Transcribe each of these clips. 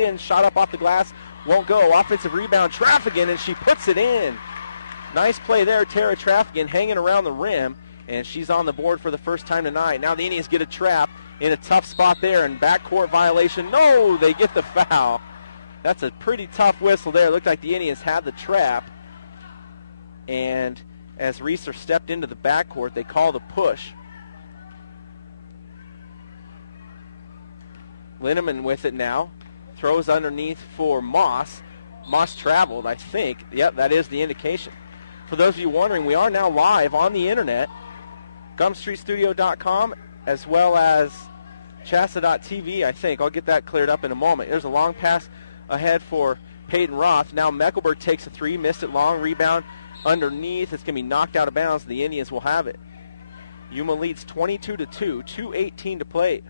in, shot up off the glass, won't go. Offensive rebound, Traffican, and she puts it in. Nice play there, Tara Traffican hanging around the rim, and she's on the board for the first time tonight. Now the Indians get a trap in a tough spot there, and backcourt violation. No, they get the foul. That's a pretty tough whistle there. It looked like the Indians had the trap, and as Reeser stepped into the backcourt, they call the push. Linneman with it now. Throws underneath for Moss. Moss traveled, I think. Yep, that is the indication. For those of you wondering, we are now live on the internet, gumstreetstudio.com, as well as chassa.tv, I think. I'll get that cleared up in a moment. There's a long pass ahead for Peyton Roth. Now Mecklenburg takes a three, missed it long, rebound underneath. It's going to be knocked out of bounds. The Indians will have it. Yuma leads 22-2, 2:18 to play.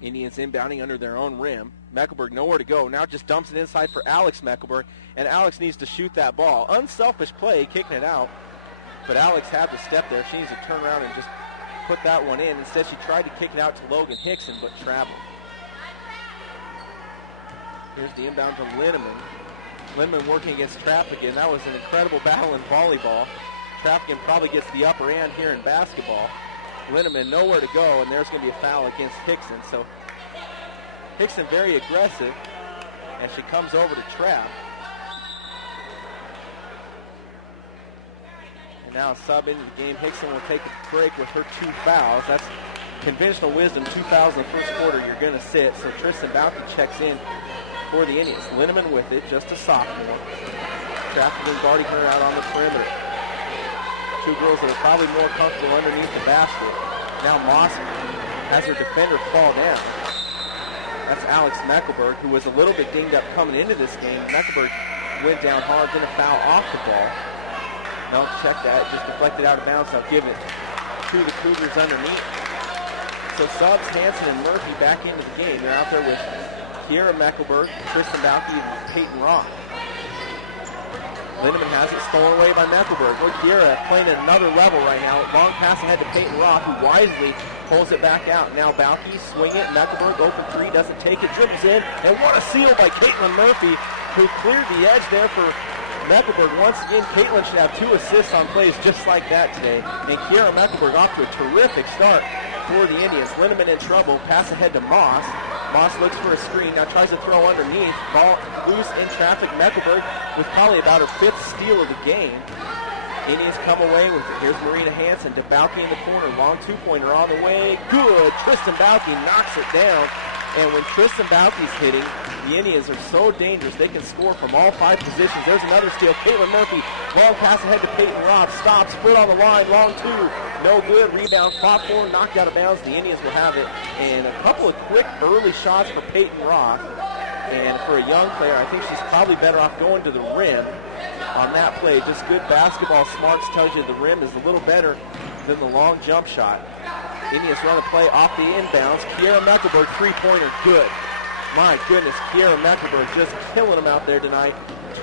Indians inbounding under their own rim. Mecklenburg nowhere to go. Now just dumps it inside for Alex Mecklenburg, and Alex needs to shoot that ball. Unselfish play, kicking it out, but Alex had to step there. She needs to turn around and just put that one in. Instead, she tried to kick it out to Logan Hickson, but traveled. Here's the inbound to Linneman. Linneman working against Traffican. That was an incredible battle in volleyball. Traffican probably gets the upper hand here in basketball. Linneman nowhere to go, and there's going to be a foul against Hickson. So Hickson very aggressive as she comes over to trap. And now a sub into the game. Hickson will take a break with her 2 fouls. That's conventional wisdom. 2 fouls in the first quarter, you're going to sit. So Tristan Bauke checks in for the Indians. Linneman with it, just a sophomore. Traffican guarding her out on the perimeter. 2 girls that are probably more comfortable underneath the basket. Now Moss has her defender fall down. That's Alex Mecklenburg, who was a little bit dinged up coming into this game. Mecklenburg went down hard, then a foul off the ball. No, check that, just deflected out of bounds. I'll give it to the Cougars underneath. So subs, Hanson and Murphy back into the game. They're out there with Kiera Mecklenburg, Tristan Bauke, and Peyton Roth. Linneman has it stolen away by Mecklenburg. Look, Kiera playing at another level right now. Long pass ahead to Peyton Roth, who wisely pulls it back out. Now Bauke, swing it. Mecklenburg, open 3, doesn't take it, dribbles in. And what a steal by Caitlin Murphy, who cleared the edge there for Mecklenburg. Once again, Caitlin should have 2 assists on plays just like that today. And Kiera Mecklenburg off to a terrific start for the Indians. Linneman in trouble. Pass ahead to Moss. Moss looks for a screen. Now tries to throw underneath. Ball loose in traffic. Mecklenburg with probably about her 5th steal of the game. Indians come away with it. Here's Marina Hanson to Bauke in the corner. Long 2-pointer on the way. Good. Tristan Bauke knocks it down. And when Tristan Bauke's hitting, the Indians are so dangerous. They can score from all 5 positions. There's another steal. Caitlin Murphy. Long pass ahead to Peyton Roth. Stops. Foot on the line. Long 2. No good. Rebound. Flop 4. Knocked out of bounds. The Indians will have it. And a couple of quick early shots for Peyton Roth. And for a young player, I think she's probably better off going to the rim on that play. Just good basketball smarts tells you the rim is a little better than the long jump shot. Indians run a play off the inbounds. Kiera Mecklenburg, 3-pointer, good. My goodness, Kiera Mecklenburg just killing them out there tonight.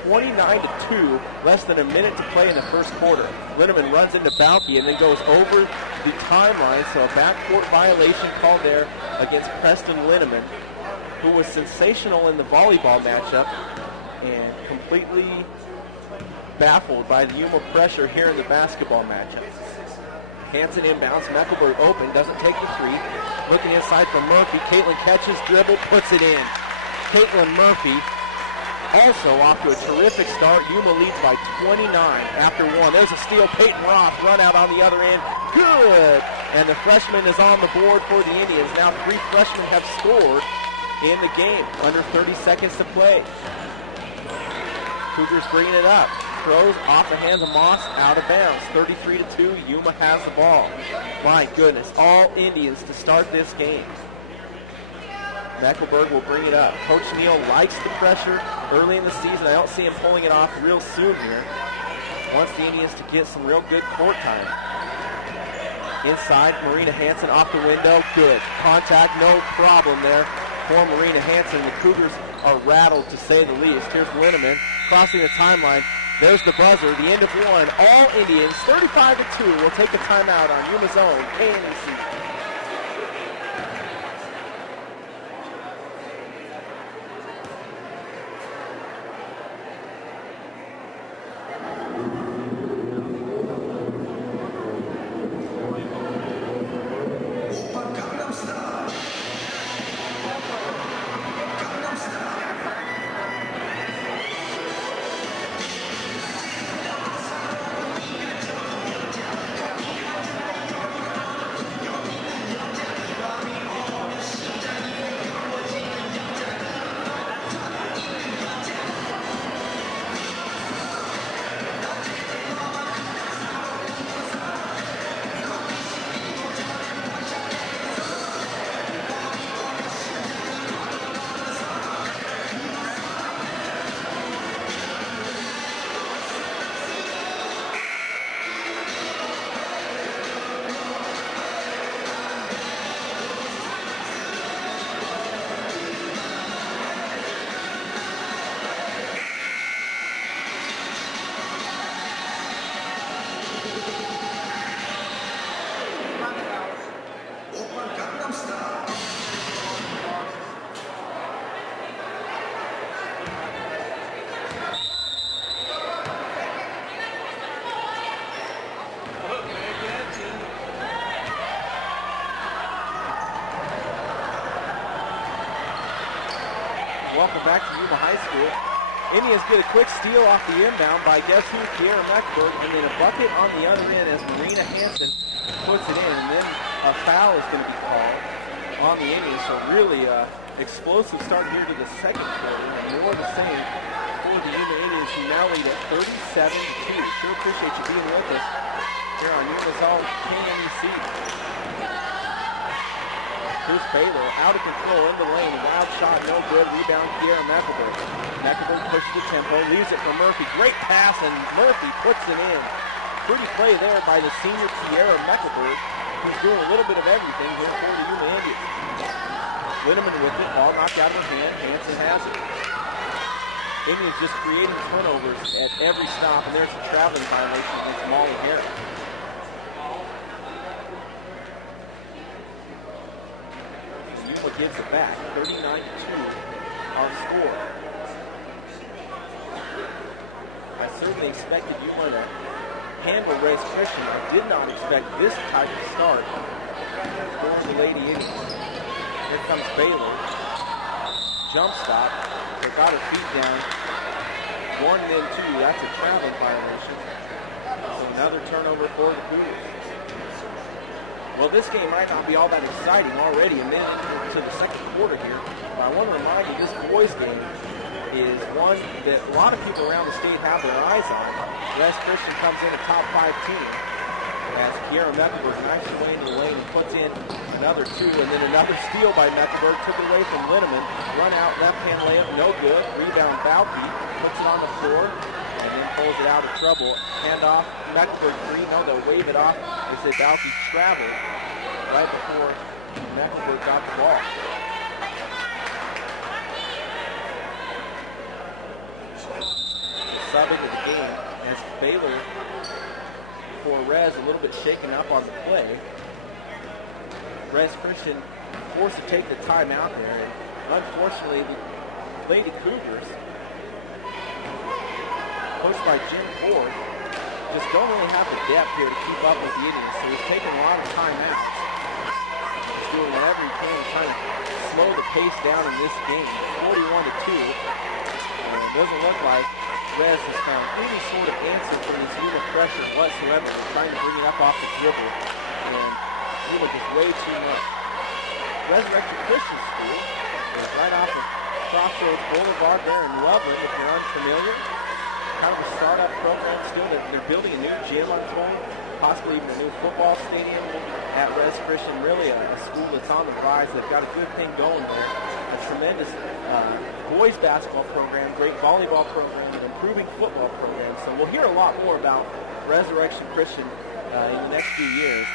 29-2, less than a minute to play in the first quarter. Linneman runs into Bauke and then goes over the timeline, so a backcourt violation called there against Preston Linneman, who was sensational in the volleyball matchup and completely baffled by the Yuma pressure here in the basketball matchup. Hanson inbounds. Mecklenburg open. Doesn't take the 3. Looking inside for Murphy. Caitlin catches, dribble, puts it in. Caitlin Murphy also off to a terrific start. Yuma leads by 29 after 1. There's a steal. Peyton Roth run out on the other end. Good. And the freshman is on the board for the Indians. Now 3 freshmen have scored in the game. Under 30 seconds to play. Cougars bringing it up. Throws off the hands of Moss, out of bounds. 33-2, Yuma has the ball. My goodness, all Indians to start this game. Mecklenburg will bring it up. Coach Neal likes the pressure early in the season. I don't see him pulling it off real soon here. Wants the Indians to get some real good court time. Inside, Marina Hanson off the window. Good. Contact, no problem there for Marina Hanson. The Cougars are rattled, to say the least. Here's Linneman crossing the timeline. There's the buzzer, the end of 1. All Indians, 35-2, will take a timeout on Yuma's own KNC. welcome back to Yuma High School. Indians get a quick steal off the inbound by guess who, Kiera Mecklenburg, and then a bucket on the other end as Marina Hansen puts it in, and then a foul is going to be called on the Indians. So really explosive start here to the second quarter, and more the same for the Yuma Indians, who now lead at 37-2. Sure appreciate you being with us here on Yuma's All KMEC. Here's Baylor, out of control in the lane. Wild shot, no good. Rebound, Kiera Mecklenburg. Mecklenburg pushes the tempo, leaves it for Murphy. Great pass, and Murphy puts it in. Pretty play there by the senior Kiera Mecklenburg, who's doing a little bit of everything here for the Yuma Indians. Linneman with it, ball knocked out of her hand. Hansen has it. Indians just creating turnovers at every stop, and there's a traveling violation against Molly Harris. Yuma gives it back, 39-2 our score. I certainly expected Yuma to handle Reyes Christian. I did not expect this type of start for the Lady Indians. Here comes Baylor. Jump stop. They got her feet down. 1 and 2. That's a traveling violation. So another turnover for the Cougars. Well, this game might not be all that exciting already, and then into the second quarter here. But I want to remind you, this boys game is one that a lot of people around the state have their eyes on. Reyes Christian comes in a top 5 team as Kiera Mecklenburg nicely way in the lane and puts in another 2, and then another steal by Mecklenburg. Took it away from Linneman. Run out, left-hand layup, no good. Rebound, Bauke puts it on the floor and then pulls it out of trouble. Hand off, Mecklenburg 3. No, they'll wave it off. They say Bauke traveled right before Mecklenburg got the ball. Sub into the game as Baylor for Rez a little bit shaken up on the play. Rez Christian forced to take the timeout there, and unfortunately the Lady Cougars, coached by Jim Ford, just don't really have the depth here to keep up with the Indians, so he's taking a lot of timeouts. He's doing whatever he can to try to slow the pace down in this game. 41-2, and it doesn't look like Rez has found any sort of answer for this Yuma pressure whatsoever. They're trying to bring it up off the dribble, and Yuma just way too much. Resurrection Christian School is right off of Crossroads Boulevard there in Loveland, if you're unfamiliar. Kind of a startup program still. They're building a new gym, I'm told, possibly even a new football stadium at Rez Christian. Really a school that's on the rise. They've got a good thing going there. A tremendous boys basketball program, great volleyball program, and improving football program. So we'll hear a lot more about Resurrection Christian in the next few years.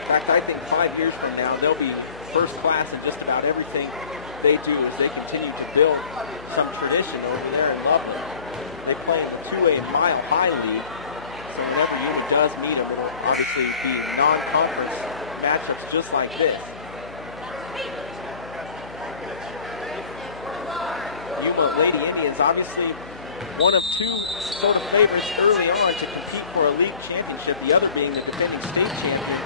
In fact, I think 5 years from now, they'll be first class in just about everything they do as they continue to build some tradition over there in Loveland. They play in the 2A Mile High League, so whenever Yuma does meet them, it will obviously be non-conference matchups just like this. Yuma Lady Indians, obviously one of 2 sort of favorites early on to compete for a league championship, the other being the defending state champion,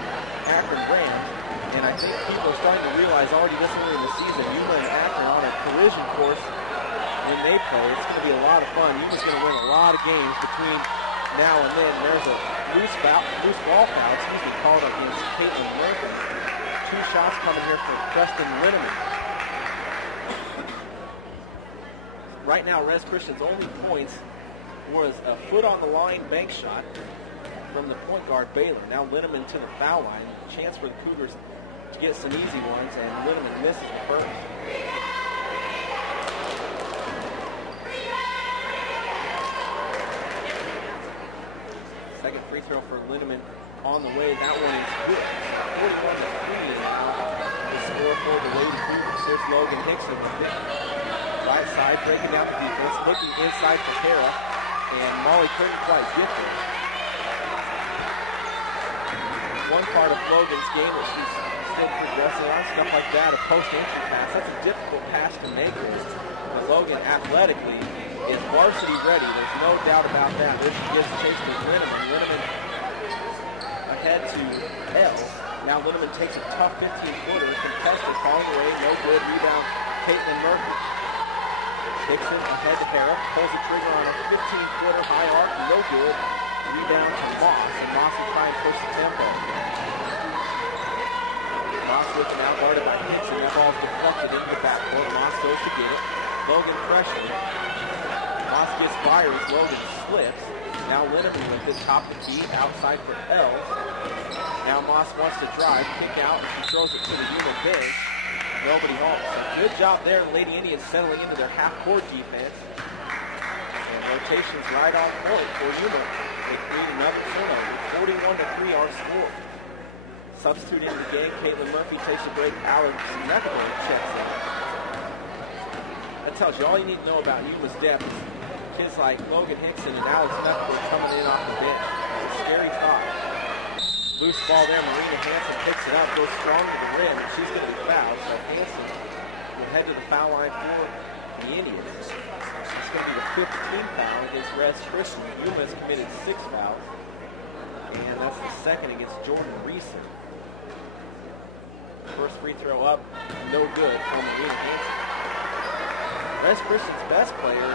Akron Rams. And I think people are starting to realize already this early in the season, Yuma and Akron on a collision course when they play. It's going to be a lot of fun. Yuma's going to win a lot of games between now and then. There's a loose ball foul, called against Caitlin Murphy. 2 shots coming here for Preston Linneman. Right now, Rez Christian's only points was a foot on the line bank shot from the point guard Baylor. Now Linneman to the foul line. Chance for the Cougars to get some easy ones, and Linneman misses the first. Second free throw for Linneman on the way. That one is good. 41-3 now. The score for the Lady Cougars. Here's Logan Hickson with it. Right side, breaking down the defense, looking inside for Kara, and Molly couldn't quite get there. One part of Logan's game that she's still progressing on, stuff like that, a post-entry pass. That's a difficult pass to make. But Logan athletically is varsity ready. There's no doubt about that. There she gets chased with Linneman. Linneman ahead to L. Now Linneman takes a tough 15-footer, contested, falling away, no good. Rebound, Caitlin Murphy. Hickson ahead to Harrop, pulls the trigger on a 15-footer high arc, no good. Rebound to Moss, and Moss will try and push the tempo. Moss with him out, guarded by Hickson. That ball's deflected into the backcourt. Moss goes to get it. Logan pressure. Moss gets fires. Logan slips. Now Linneman with it, top the key, outside for Els. Now Moss wants to drive, kick out, and she throws it to the Yuma bench. Nobody home. So good job there, Lady Indians settling into their half-court defense. And rotation's right on point for Yuma. They create another turnover. 41-3 our score. Substituting the game, Caitlin Murphy takes a break. Alex McElroy checks in. That tells you all you need to know about Yuma's depth. Kids like Logan Hickson and Alex McElroy coming in off the bench. It's a scary thought. Loose ball there. Marina Hansen picks it up, goes strong to the rim, and she's going to be fouled. So Hansen will head to the foul line for the Indians. It's going to be the 15th foul against Res Christian. Yuma has committed 6 fouls, and that's the second against Jordan Reeson. First free throw up, no good from Marina Hansen. Res Christian's best player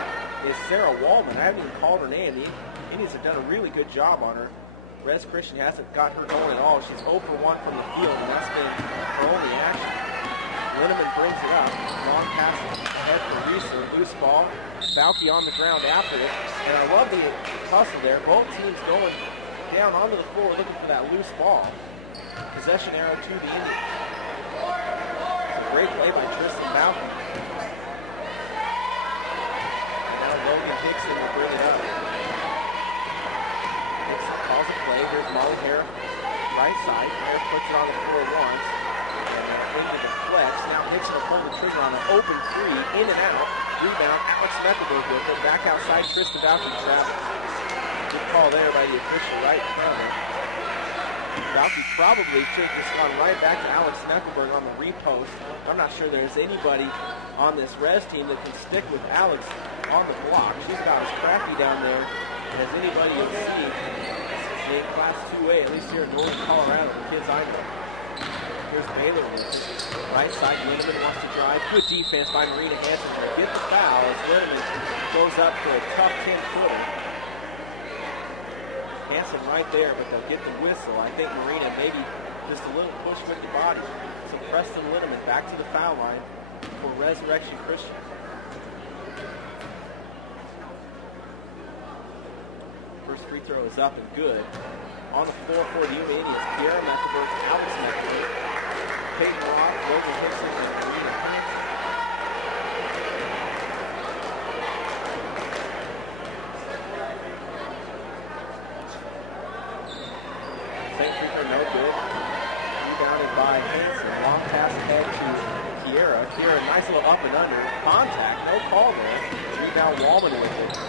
is Sarah Wallman. I haven't even called her name. The Indians have done a really good job on her. Res Christian hasn't got her going at all. She's 0 for 1 from the field, and that's been her only action. Linneman brings it up. Long pass ahead for Reeser. Loose ball. Balke on the ground after it. And I love the hustle there. Both teams going down onto the floor looking for that loose ball. Possession arrow to the Indians. It's a great play by Tristan Balke. And now Logan Hickson will bring it up. Hickson calls a play. Here's Molly Hare, right side. Hare puts it on the floor once. And into the flex. Now Hickson will pull the trigger on an open three. In and out. Rebound. Alex McElroy with it. Back outside. Tristan Balke trapped. Good call there by the official right in front of him. Balke probably should have just gone right back to Alex Neckelberg on the repost. I'm not sure there's anybody on this Res team that can stick with Alex on the block. She's about as crafty down there as anybody you'll see in Class 2A, at least here in Northern Colorado, the kids I know. Here's Baylor with it. Right side, Linneman wants to drive. Good defense by Marina Hansen to get the foul as Linneman goes up for a tough 10-footer. Hansen right there, but they'll get the whistle. I think Marina maybe just a little push with the body. So Preston Linneman back to the foul line for Resurrection Christian. First free throw is up and good. On the floor for the Yuma Indians, Kiara McElroy, Alex McElroy, Peyton Roth, Logan Hickson, and Marina Hansen. Second free throw, no good. Rebounded by Hansen. Long pass ahead to Kiara. Kiara, nice little up and under. Contact, no call there. Rebound Wallman with it.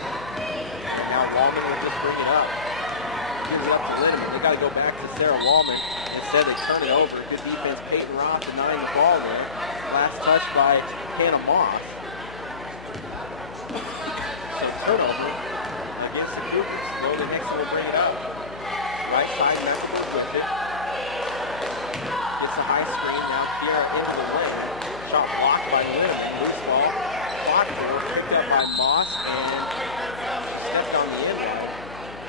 Now Wallman will just bring it up. Give it up to Linneman. They got to go back to Sarah Wallman. Instead, they turn it over. Good defense. Peyton Roth denying the ball there. Last touch by Hannah Moss. So turnover against the Cougars. Logan Hickson will bring it up. Right side, Mexico with it. Gets a high screen. Now Kiara into the lane. Shot blocked by Linneman. Loose ball. Blocked there. Picked up by Moss. And stepped on the inbound.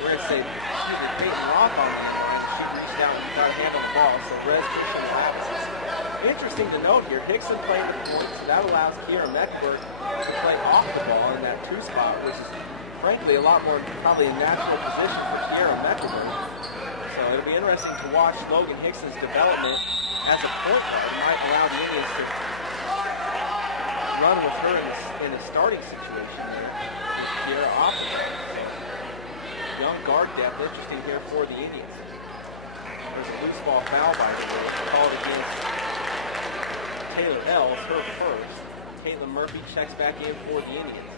We're going to say either Peyton Roth on him, and she reached out and got a hand on the ball. So Res Christian has it. Interesting to note here, Hickson played the point, so that allows Kiara McElroy to play off the ball in that 2 spot, which is frankly a lot more probably a natural position for Kiara McElroy. So it'll be interesting to watch Logan Hickson's development as a point guard. It might allow the Indians to run with her in a starting situation there with Kiara off the ball. Young guard depth, interesting here for the Indians. There's a loose ball foul by the way, called against Taylor Els, her first. Caitlin Murphy checks back in for the Indians.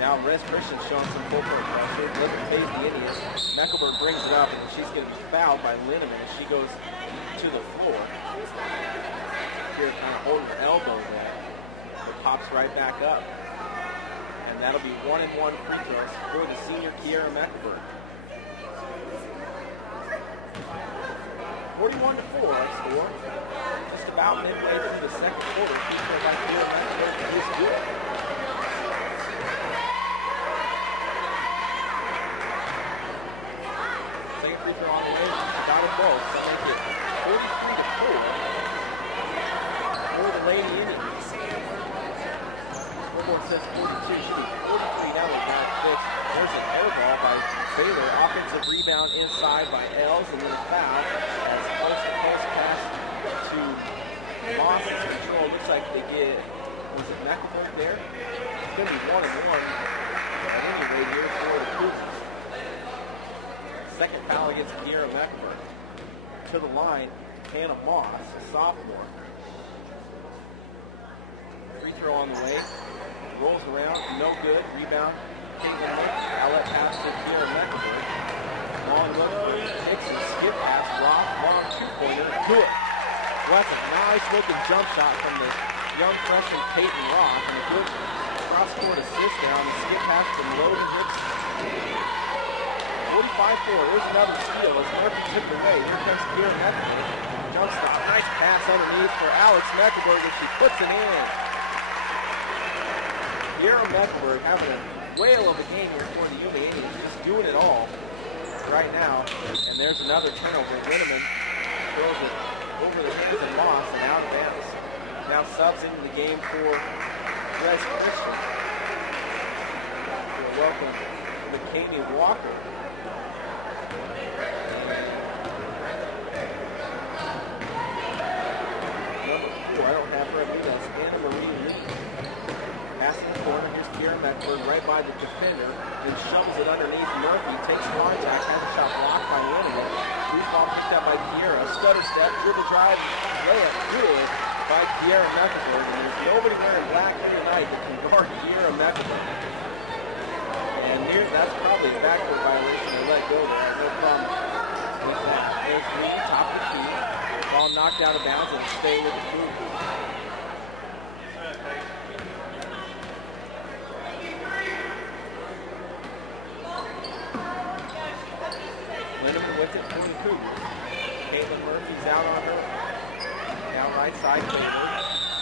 Now Res Christian showing some full court pressure. Looking to phase the Indians. McElroy brings it up and she's going to be fouled by Linneman as she goes to the floor. Here kind of holding her elbow there. It pops right back up. And that'll be 1-and-1 free throws for the senior Kiara McElroy. 41-4 our score. Just about midway through the second quarter. Free throw by Yuma is good. Second free throw on the way. Got it both. So make it 43-4 for the Lady Indians. Scoreboard says 42. Should be 43 now with that fix. There's an air ball by Baylor. Offensive rebound inside by Els, and then a foul as post pass to Moss is control. Looks like they get, was it McEvoy there? It's going to be 1-1 at any rate here for the Cougars. Second foul against Kiera McEvoy. To the line, Hannah Moss, a sophomore. Free throw on the way. Rolls around, no good. Rebound. Caitlin Murphy. Outlet pass to Kiera McEvoy. Long look, takes a skip pass. Rock, long two-pointer. Good. Well, that's a nice-looking jump shot from the young freshman Peyton Rock, and a good cross-court assist there on the skip pass from Logan Hicks. 45-4. There's another steal as Murphy took it away. Here comes Kiera McEvoy. Jumps the nice pass underneath for Alex McEvoy, and she puts it in. Kiera McEvoy having a whale of a game here for the Yuma Indians, just doing it all right now. And there's another turnover. Linneman throws it over the hands of Moss and out of bounds. Now subs into the game for Res Christian. Welcome McKamey Walker. Number 4, I don't have her. I believe that's Anna Marie Lee. Passing the corner, here's Kiera McEvoy right by the defender, then shovels it underneath Murphy, takes contact, has a shot blocked by Linneman. Loose ball picked up by Kiera, stutter step, dribble drive, layup good by Kiera McEvoy. And there's nobody wearing black here tonight that can guard Kiera McEvoy. And that's probably a backdoor violation. They let go there. No problem with that. There's Lee, top of the key. Ball knocked out of bounds and stay with the Cougars. Linneman with it for the Cougars. Caitlin Murphy's out on her. Now right side Baylor.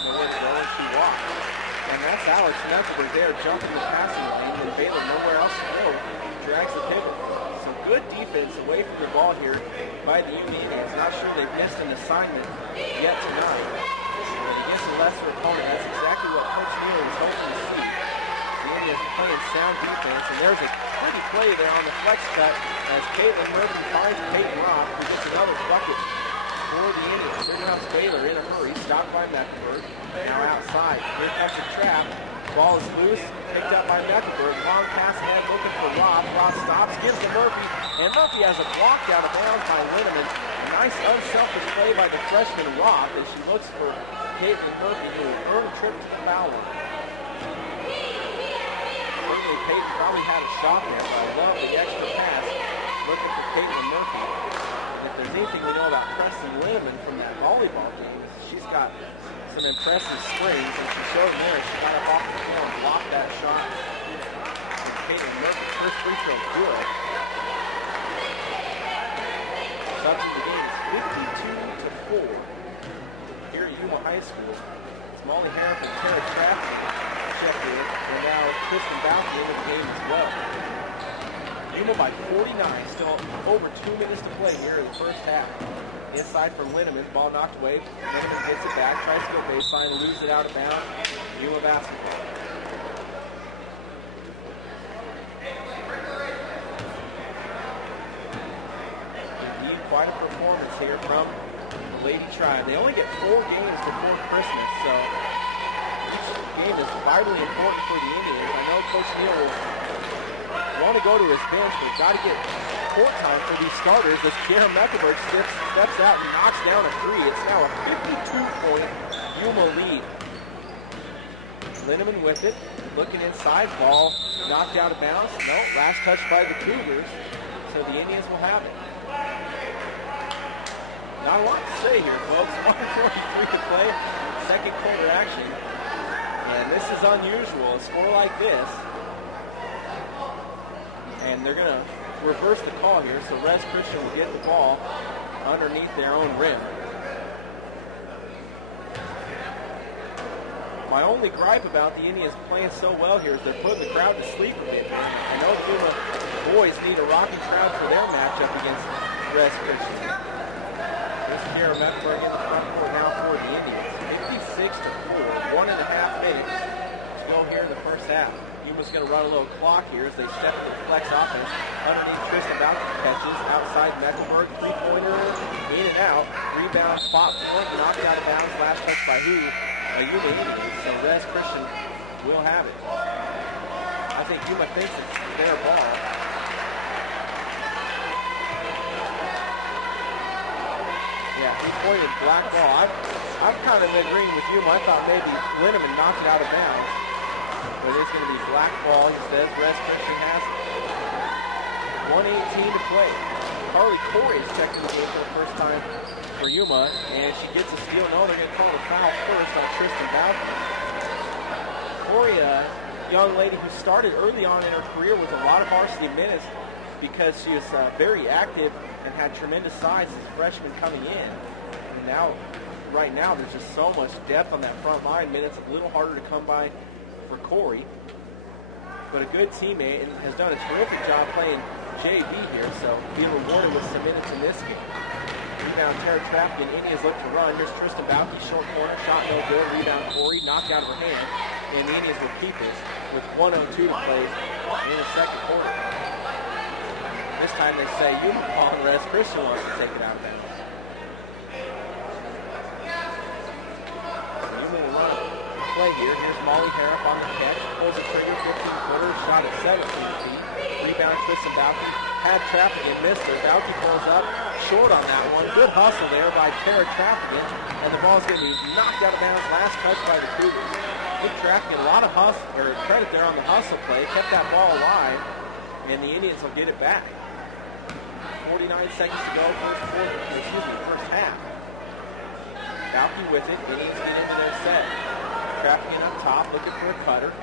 Nowhere to go and she walks. And that's Alex McEvoy there jumping the passing lane. And Baylor nowhere else to go. Drags the pivot. So good defense away from the ball here by the Yuma Indians. Not sure they've missed an assignment yet tonight. But against a lesser opponent, that's exactly what Coach Neal was hoping to see. The Indians are playing sound defense. And there's a pretty play there on the flex cut as Caitlin Murphy finds Peyton Rock, who gets another bucket for the Indians. Rittenhouse Baylor in a hurry, stopped by McEvoy. Now outside, here comes the trap. Ball is loose, picked up by McEvoy. Long pass ahead, looking for Roth. Roth stops, gives to Murphy, and Murphy has a block out of bounds by Linneman. A nice unselfish play by the freshman Roth as she looks for Caitlin Murphy, who will earn a trip to the foul line. Certainly Peyton probably had a shot there, but I love the extra pass looking for Caitlin Murphy. And if there's anything we know about Preston Linneman from that volleyball game, she's got some impressive springs, and she showed them there. She got up off the floor and blocked that shot. And Caitlin Murphy, first free throw, good. Subs in the game is 52-4 here at Yuma High School. It's Molly Harris and Tara Trafford check here, and now Kristen Balky in the game as well. Yuma by 49, still over 2 minutes to play here in the first half. Inside from Linneman, ball knocked away. Linneman hits it back, tries to go baseline, and loses it out of bounds. Yuma basketball. Indeed, quite a performance here from the Lady Tribe. They only get 4 games before Christmas, so each game is vitally important for the Indians. I know Coach Neal will want to go to his bench, but got to get court time for these starters as Kiera McEvoy steps out and knocks down a 3. It's now a 52-point Yuma lead. Linneman with it, looking inside, ball knocked out of bounds. No, last touch by the Cougars, so the Indians will have it. Not a lot to say here, folks. 1:43 to play, second quarter action. And this is unusual, a score like this. And they're going to reverse the call here, so Res Christian will get the ball underneath their own rim. My only gripe about the Indians playing so well here is they're putting the crowd to sleep a bit. I know the Yuma boys need a rocking crowd for their matchup against Res Christian. This is Kara Mecklenburg in the front court now for the Indians. 56-4, 1.5 minutes to go here in the first half. Yuma's going to run a little clock here as they step into the flex offense. Underneath Tristan Boucher catches, outside Mecklenburg, three-pointer, in and out. Rebound, spot forward, knocked out of bounds, last touch by who? Yuma Indians, so Res Christian will have it. I think Yuma thinks it's their ball. Yeah, three-pointed black ball. I've kind of been agreeing with Yuma. I thought maybe Linneman knocked it out of bounds. But it's going to be black ball instead. Res Christian has it. 1:18 to play. Carly Corey is checking the game for the first time for Yuma, and she gets a steal. No, they're going to call a foul first on Tristan Boucher. Corey, a young lady who started early on in her career with a lot of varsity minutes because she was very active and had tremendous size as a freshman coming in. And now, right now, there's just so much depth on that front line. Minutes a little harder to come by for Corey, but a good teammate and has done a terrific job playing JV here, so being rewarded with some minutes in this game. Rebound, Tara Trapkin. Indians look to run. Here's Tristan Boucher, short corner, shot no good. Rebound, Corey, knocked out of her hand. And the Indians will keep this with 1:02 to play in the second quarter. This time they say Yuma ball and Res Christian wants to take it out of bounds. Yuma will run play here. Here's Molly Harrop on the catch. Pulls the trigger, 15-footer, shot at 17 feet. Rebound, Tristan Boucher. Had Trappigan, missed it. Boucher pulls up, short on that one. Good hustle there by Tara Trappigan, and the ball's going to be knocked out of bounds. Last touch by the Cougars. Good Trappigan, a lot of hustle, or credit there on the hustle play. Kept that ball alive, and the Indians will get it back. 49 seconds to go, first half. Boucher with it. Indians get into their set. Trappigan up top, looking for a cutter.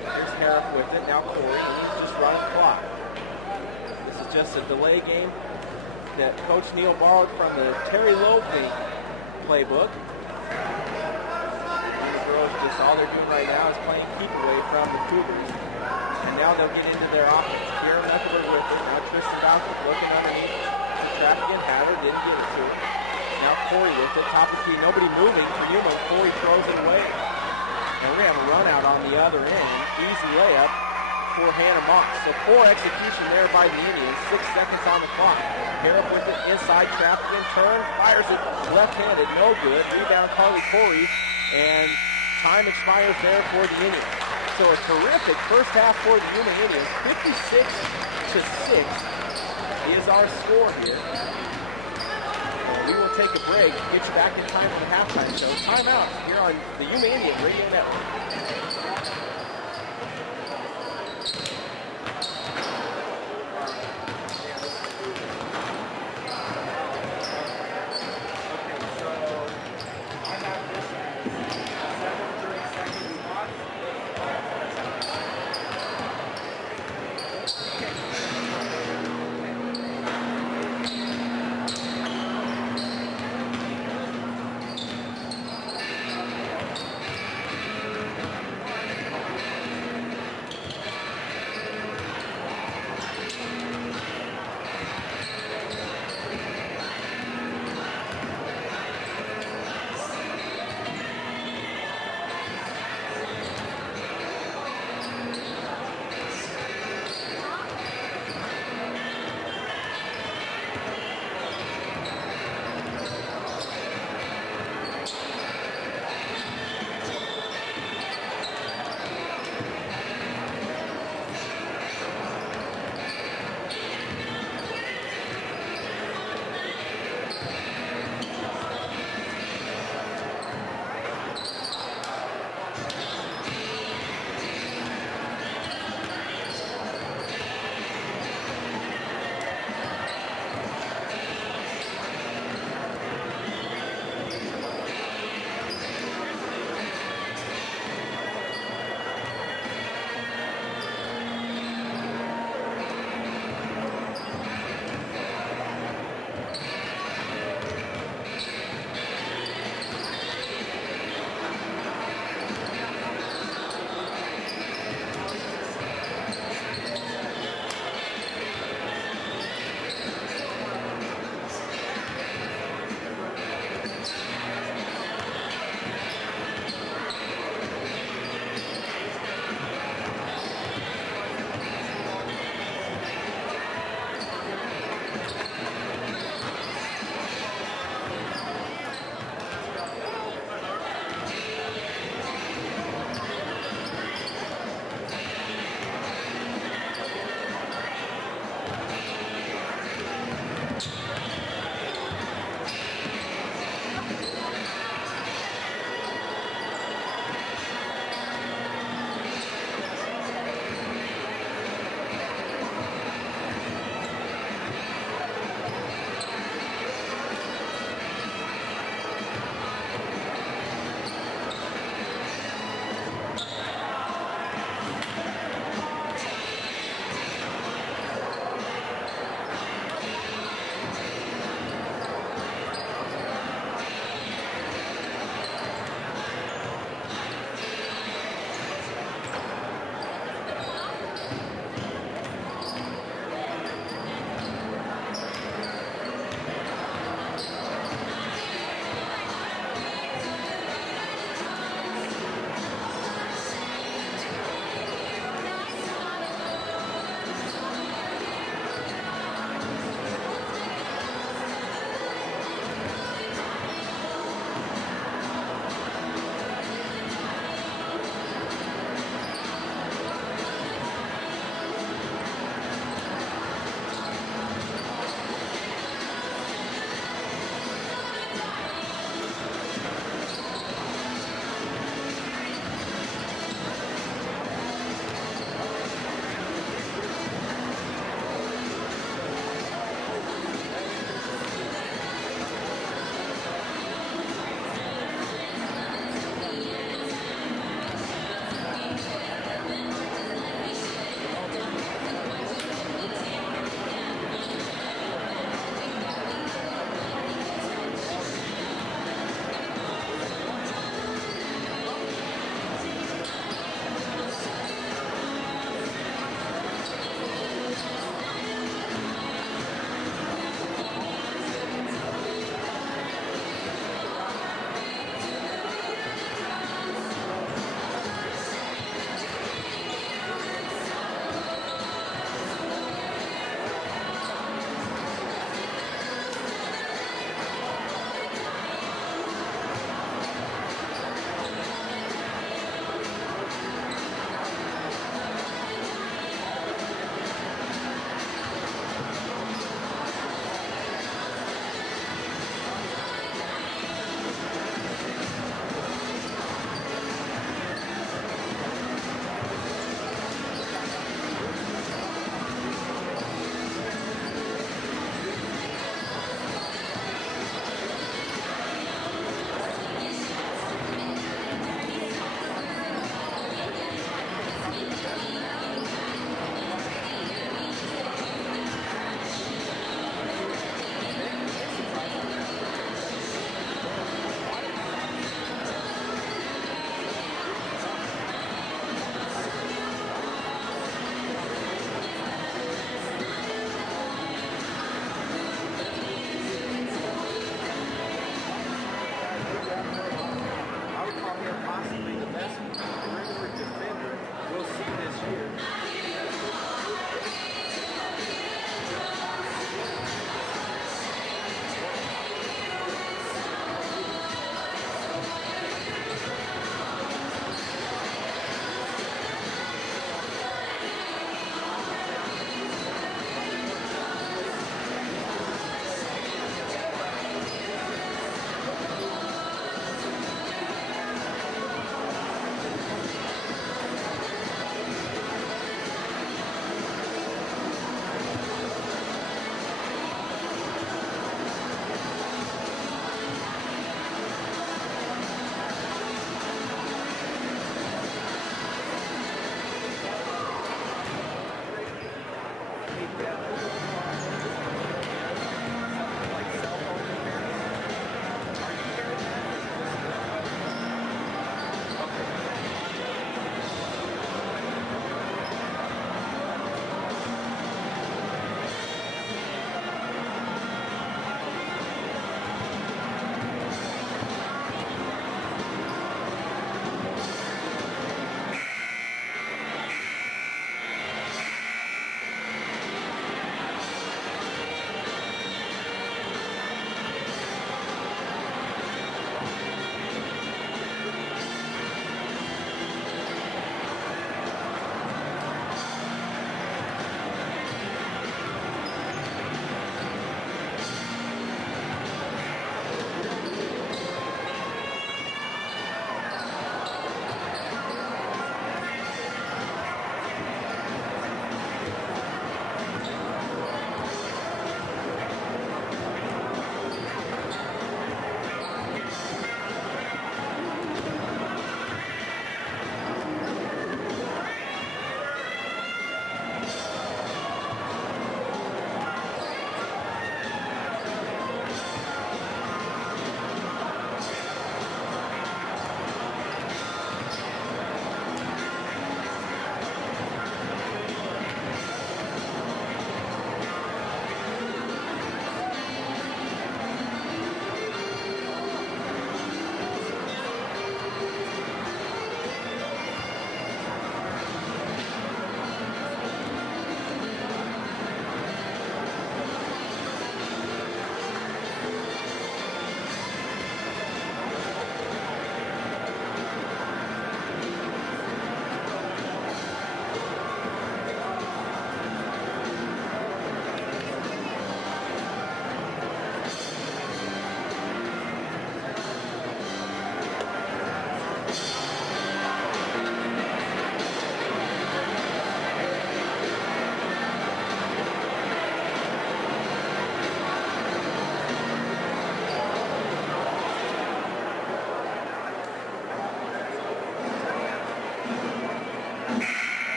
Here's Harrop with it. Now Corey. Indians just run the clock. Just a delay game that Coach Neal borrowed from the Terry Loveley playbook. And the girls, just all they're doing right now is playing keep away from the Cougars. And now they'll get into their offense. Karen Mecklenburg with it. Now Tristan Boucher looking underneath the traffic and had her, didn't get it to her. Now Corey with it. Top of the key, nobody moving for Yuma. Corey throws it away. And we have a run out on the other end. Easy layup for Hannah Moss. So poor execution there by the Indians. 6 seconds on the clock. Harrop with it inside, Trappigan, turn, fires it left-handed, no good. Rebound Carly Corey, and time expires there for the Indians. So a terrific first half for the Yuma Indians. 56-6 is our score here. We will take a break, get you back in time for the halftime show. Timeout here on the Yuma Indian Radio Network.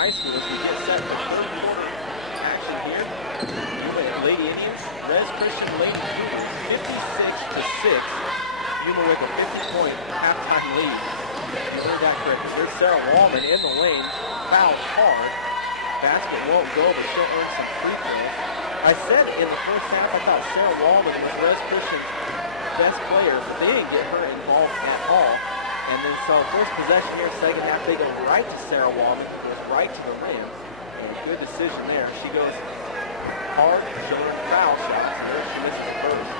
high school as we get set for third action here. Lady Indians, Res Christian Lady Yuma, 56-6. Yuma with a 50-point halftime lead. You heard that correctly. There's Sarah Wallman in the lane, fouled hard. Basket won't go, but she'll earn some free throws. I said in the first half I thought Sarah Wallman was Res Christian's best player, but they didn't get her involved at all. And then so first possession here, second half, they go right to Sarah Wallman, who goes right to the rim. And a good decision there. She goes hard, showing her foul shots, and there she misses the first.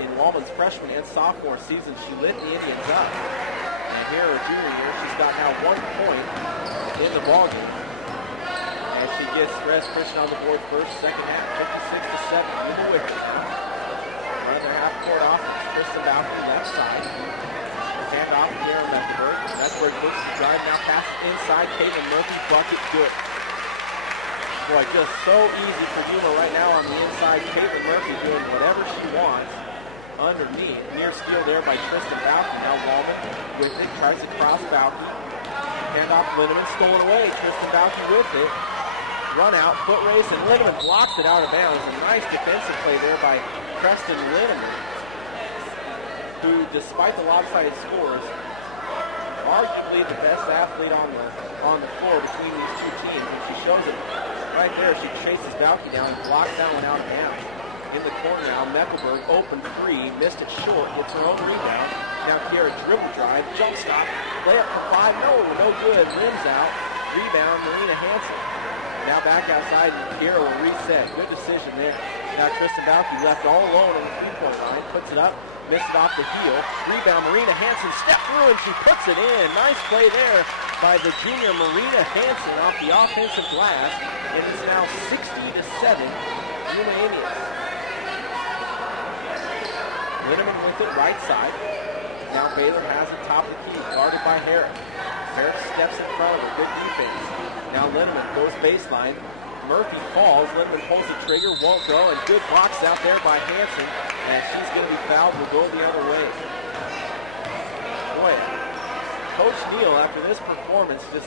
In Wallman's freshman and sophomore season, she lit the Indians up. And here her junior year, she's got now 1 point in the ballgame. And she gets Res Christian on the board first, second half, 56-7. Yuma with it. Run their half-court offense. Kristen Balcony left side. Hand off to Garrett Mecklenburg. That's where it looks to drive. Now passes inside. Caitlin Murphy, bucket good. Boy, just so easy for Yuma right now on the inside. Caitlin Murphy doing whatever she wants underneath. Near steal there by Tristan Balcony. Now Wallman with it. Tries to cross Balcony. Hand off Lindemann. Stolen away. Tristan Balcony with it. Run out. Foot race. And Lindemann blocks it out of bounds. A nice defensive play there by Preston Lindemann, who, despite the lopsided scores, arguably the best athlete on the floor between these two teams. And she shows it right there. She chases Balcony down and blocks that one out of bounds. In the corner now, Mecklenburg, open three, missed it short, gets her own rebound. Now Kiera dribble drive, jump stop, layup for 5, no good, rims out. Rebound, Marina Hansen. Now back outside, and Kiera will reset. Good decision there. Now Tristan Balcony left all alone on the three-point line, puts it up, missed it off the heel. Rebound, Marina Hansen step through and she puts it in. Nice play there by the junior Marina Hansen off the offensive glass. And it's now 60-7, Yuma Indians. Lindemann with it, right side. Now Baylor has it top of the key, guarded by Herrick. Herrick steps in front of her, good defense. Now Lindemann goes baseline. Murphy falls, Lindemann pulls the trigger, won't go, and good blocks out there by Hansen. And she's going to be fouled, will go the other way. Boy, Coach Neal, after this performance, just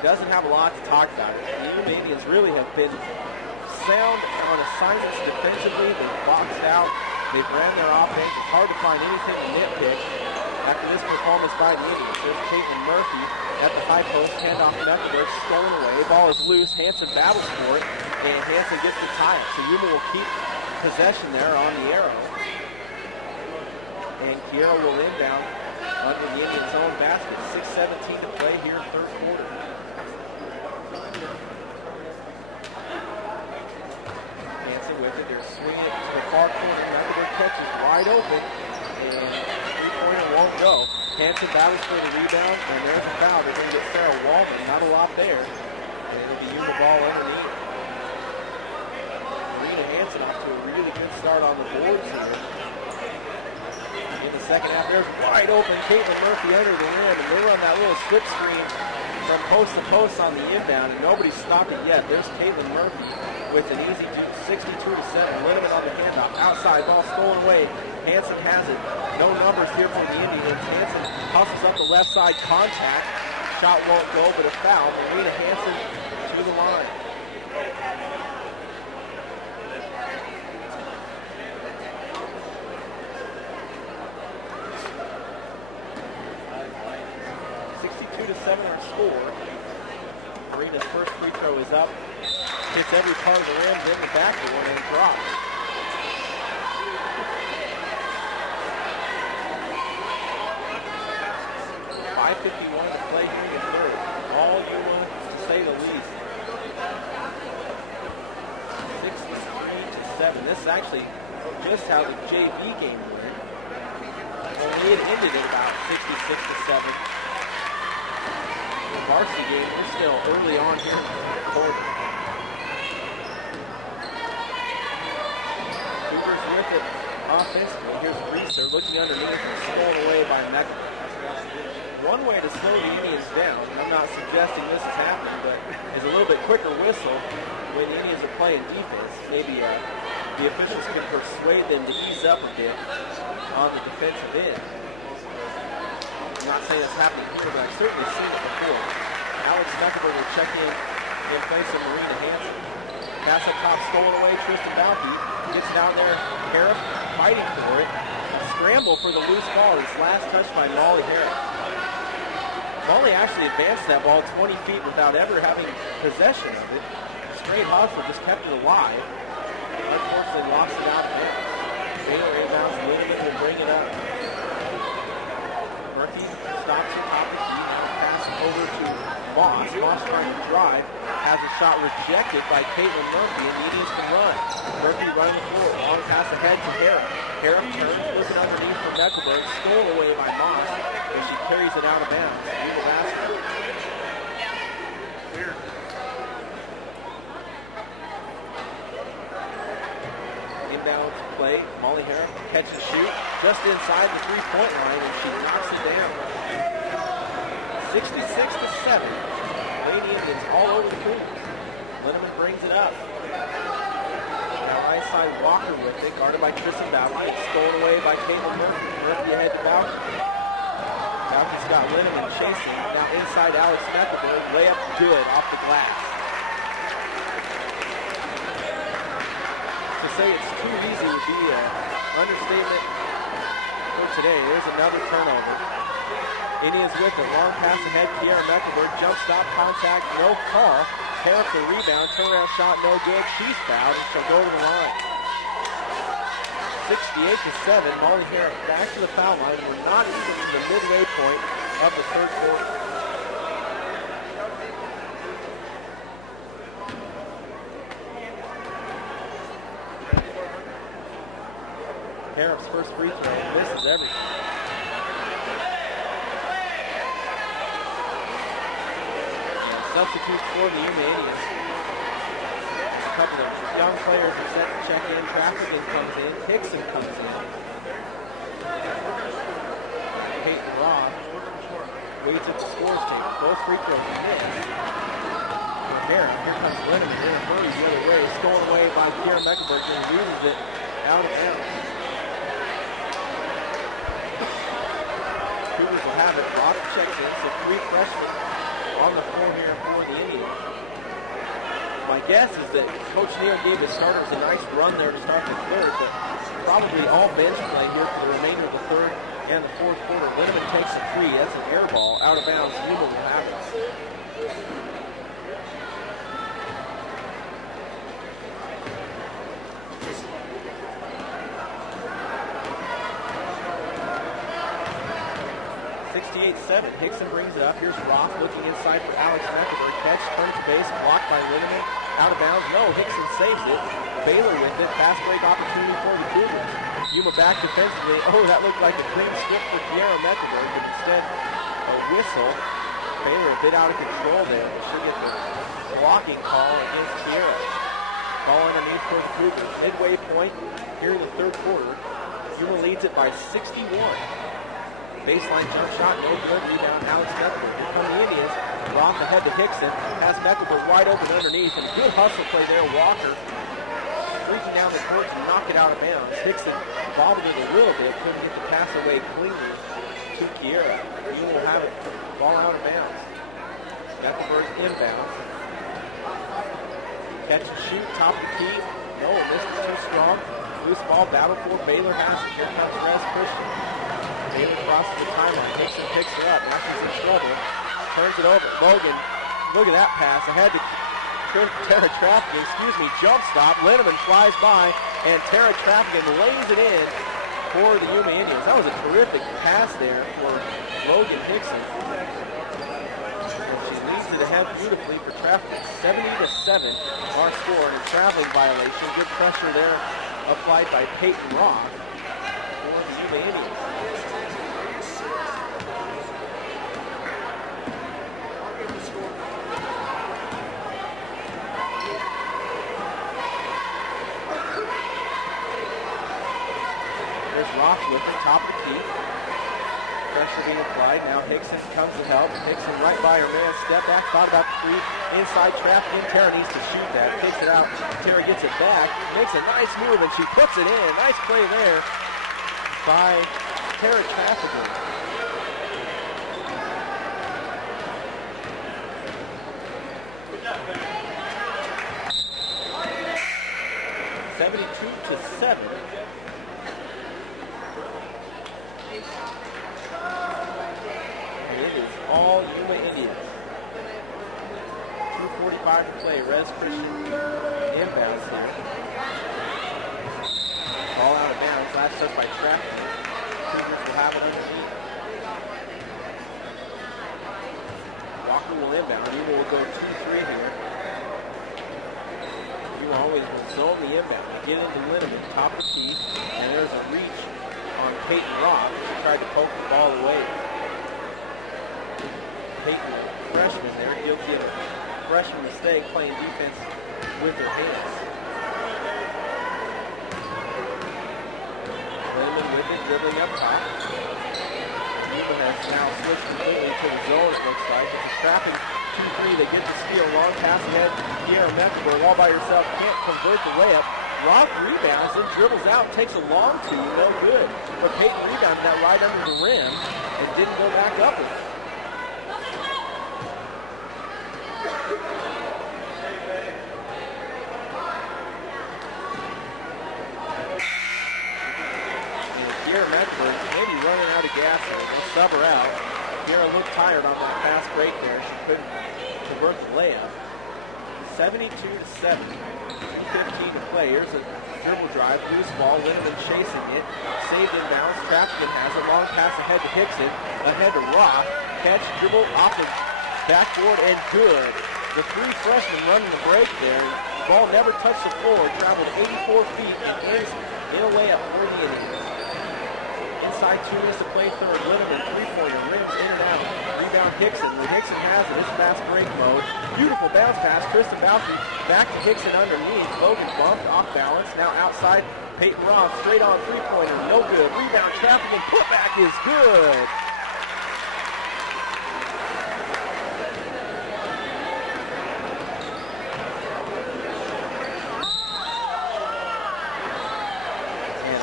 doesn't have a lot to talk about. The Yuma Indians really have been sound on assignments defensively. They've boxed out. They've ran their offense. It's hard to find anything to nitpick after this performance by the Indians. There's Caitlin Murphy at the high post. Handoff to Mecklenburg. Stolen away. Ball is loose. Hansen battles for it. And Hansen gets the tie. So Yuma will keep possession there on the arrow. And Kiera will inbound under the Indians' own basket. 6:17 to play here, third quarter. Hansen with it. They're swinging it to the far corner. Mecklenburg catches wide open. And three-pointer won't go. Hansen battles for the rebound. And there's a foul. They're going to get Sarah Wallman. Not a lot there. And it'll be Yuma ball underneath. Marina Hansen off to a really good start on the boards here. In the second half, there's wide open Caitlin Murphy under the rim, and they run that little slip screen from post to post on the inbound, and nobody's stopped it yet. There's Caitlin Murphy with an easy 62-7. Lindemann on the handoff. Outside, ball stolen away. Hansen has it. No numbers here for the Indians. Hansen hustles up the left side, contact. Shot won't go, but a foul. Marina Hansen to the line. Our score. Marina's first free throw is up. Hits every part of the rim, then the back of the one, and drops. .551 to play here in the third. All Yuma, to say the least. 63-7. This is actually just how the JV game went. Only it ended at about 66-7. Varsity game, we're still early on here in the quarter. Cougars with it offensively. Here's Reeser looking underneath and stolen away by Mecklenburg. One way to slow the Indians down, and I'm not suggesting this is happening, but is a little bit quicker whistle when the Indians are playing defense. Maybe the officials can persuade them to ease up a bit on the defensive end. I'm not saying it's happening here, but I've certainly seen it before. Alex Mecklenburg will check in place of Marina Hansen. Pass up top, stolen away, Tristan Balke gets down there, Harris fighting for it. Scramble for the loose ball. This last touch by Molly Harris. Molly actually advanced that ball 20 feet without ever having possession of it. Straight hustle just kept it alive. Unfortunately lost it out of it. Baylor rebounds, Littleton will bring it up. Murphy stops at top of the key. Now passes over to Moss. Moss trying to drive. Has a shot rejected by Caitlin Murphy, and the Indians can run. Murphy running the floor. Long pass ahead to Harris. Harris turns, puts it underneath for Mecklenburg. Stolen away by Moss, and she carries it out of bounds. Yuma basket. Inbound play. Molly Harris catch and shoot just inside the three-point line, and she knocks it down. 66-7. Lady Indians all over the Cougars. Linneman brings it up. Now right side Walker with it, guarded by Tristan Bauer. It's stolen away by Caitlin Murphy. Murphy ahead to Bauer. Bauer's got Linneman chasing. Now inside Alex Mecklenburg. Layup good off the glass. To say it's too easy would be an understatement for today. There's another turnover. Indians with it. Long pass ahead. Kiara Mecklenburg. Jump stop. Contact. No call. Harris the rebound. Turnaround shot. No good. She's fouled and she'll go to the line. 68-7. Molly Harris back to the foul line. We're not even in the midway point of the third quarter. Harris first free throw. Misses everything. Substitutes for the Yuma Indians. A couple of young players are set to check in. Trafficking comes in. Hickson comes in. Peyton Roth waits at the scores table. Both free throws are missed. Here comes Linneman. Here hurries the other way. Stolen away by Kiara Mecklenburg and loses it out of bounds. Cougars will have it. Roth checks in. So three freshmen on the floor here for the Indians. My guess is that Coach Neal gave his starters a nice run there to start the third, but probably all bench play here for the remainder of the third and the fourth quarter. Linneman takes a three. That's an air ball out of bounds. Yuma will have it. Hickson brings it up. Here's Roth looking inside for Alex Mecklenburg. Catch, turn to base, blocked by Linneman. Out of bounds. No, Hickson saves it. Baylor with it. Fast break opportunity for the Cougars. Yuma back defensively. Oh, that looked like a clean strip for Kiara Mecklenburg, but instead a whistle. Baylor a bit out of control there. They should get the blocking call against Kiara. Ball underneath for the Cougars. Midway point here in the third quarter. Yuma leads it by 61. Baseline jump shot, no good. Rebound, Alex Mecklenburg. Here come the Indians. Roth ahead to Hickson. Pass Mecklenburg wide open underneath. And good hustle play there. Walker freaking down the court to knock it out of bounds. Hickson bobbled it a little bit. Couldn't get the pass away cleanly to Kiara. You will have it. Ball out of bounds. Mecklenburg's inbound. Catch and shoot. Top of the key. No, missed it too strong. Loose ball. Battle for Baylor has it. Here comes Rez Christian. Baylor crosses the timeline. Hickson picks her up. Now she's in trouble. Turns it over. Logan, look at that pass. Ahead to Tara Trafficking. Jump stop. Linneman flies by, and Tara Trafficking lays it in for the Yuma Indians. That was a terrific pass there for Logan Hickson. And she leads it ahead beautifully for Trafficking. 70-7 our score, and a traveling violation. Good pressure there applied by Peyton Roth for the Yuma Indians. Roth with it, top of the key. Pressure being applied. Now Hickson comes to help. Hickson right by her man. Step back, thought about the three. Inside Trafficking. Tara needs to shoot that. Takes it out. Tara gets it back. Makes a nice move, and she puts it in. Nice play there by Tara Trafficking. 72-7. And it is all Yuma Indians. 2:45 to play. Res Christian inbounds here. Ball out of bounds. Last touch by Trappy. Cougars will have it underneath. Walker will inbound. Yuma will go 2-3 here. Yuma always will zone the inbound. They get into Linneman, top of the key, and there's a reach on Peyton Rock. She tried to poke the ball away. Peyton, freshman there, guilty of a freshman mistake, playing defense with her hands. Linneman with it, dribbling up top. Yuma has now switched completely to the zone, it looks like. It's a trapping 2-3. They get the steal. Long pass ahead. Kiara Mecklenburg all by herself. Can't convert the layup. Rock rebounds, then dribbles out. Takes a long two. No good. But Peyton rebounded that right under the rim and didn't go back up with it. Kiara Mecklenburg maybe running out of gas here. They'll sub her out. Kiara looked tired on that fast break there. She couldn't convert the layup. 72-7. 2:15 to play. Here's a dribble drive. Loose ball. Linneman chasing it. Saved inbounds. Trapkin has a long pass ahead to Hickson. Ahead to Roth. Catch, dribble off the backboard, and good. The three freshmen running the break there. Ball never touched the floor. Traveled 84 feet and ends in a layup for the Indians. Inside 2 minutes to play third. Linneman, three-pointer, rims in and out. Rebound Hickson. The Hickson has it. It's fast break mode. Beautiful bounce pass. Kristen Balky back to Hickson underneath. Logan bumped off balance. Now outside. Peyton Roth straight on three-pointer. No good. Rebound traffic and putback is good.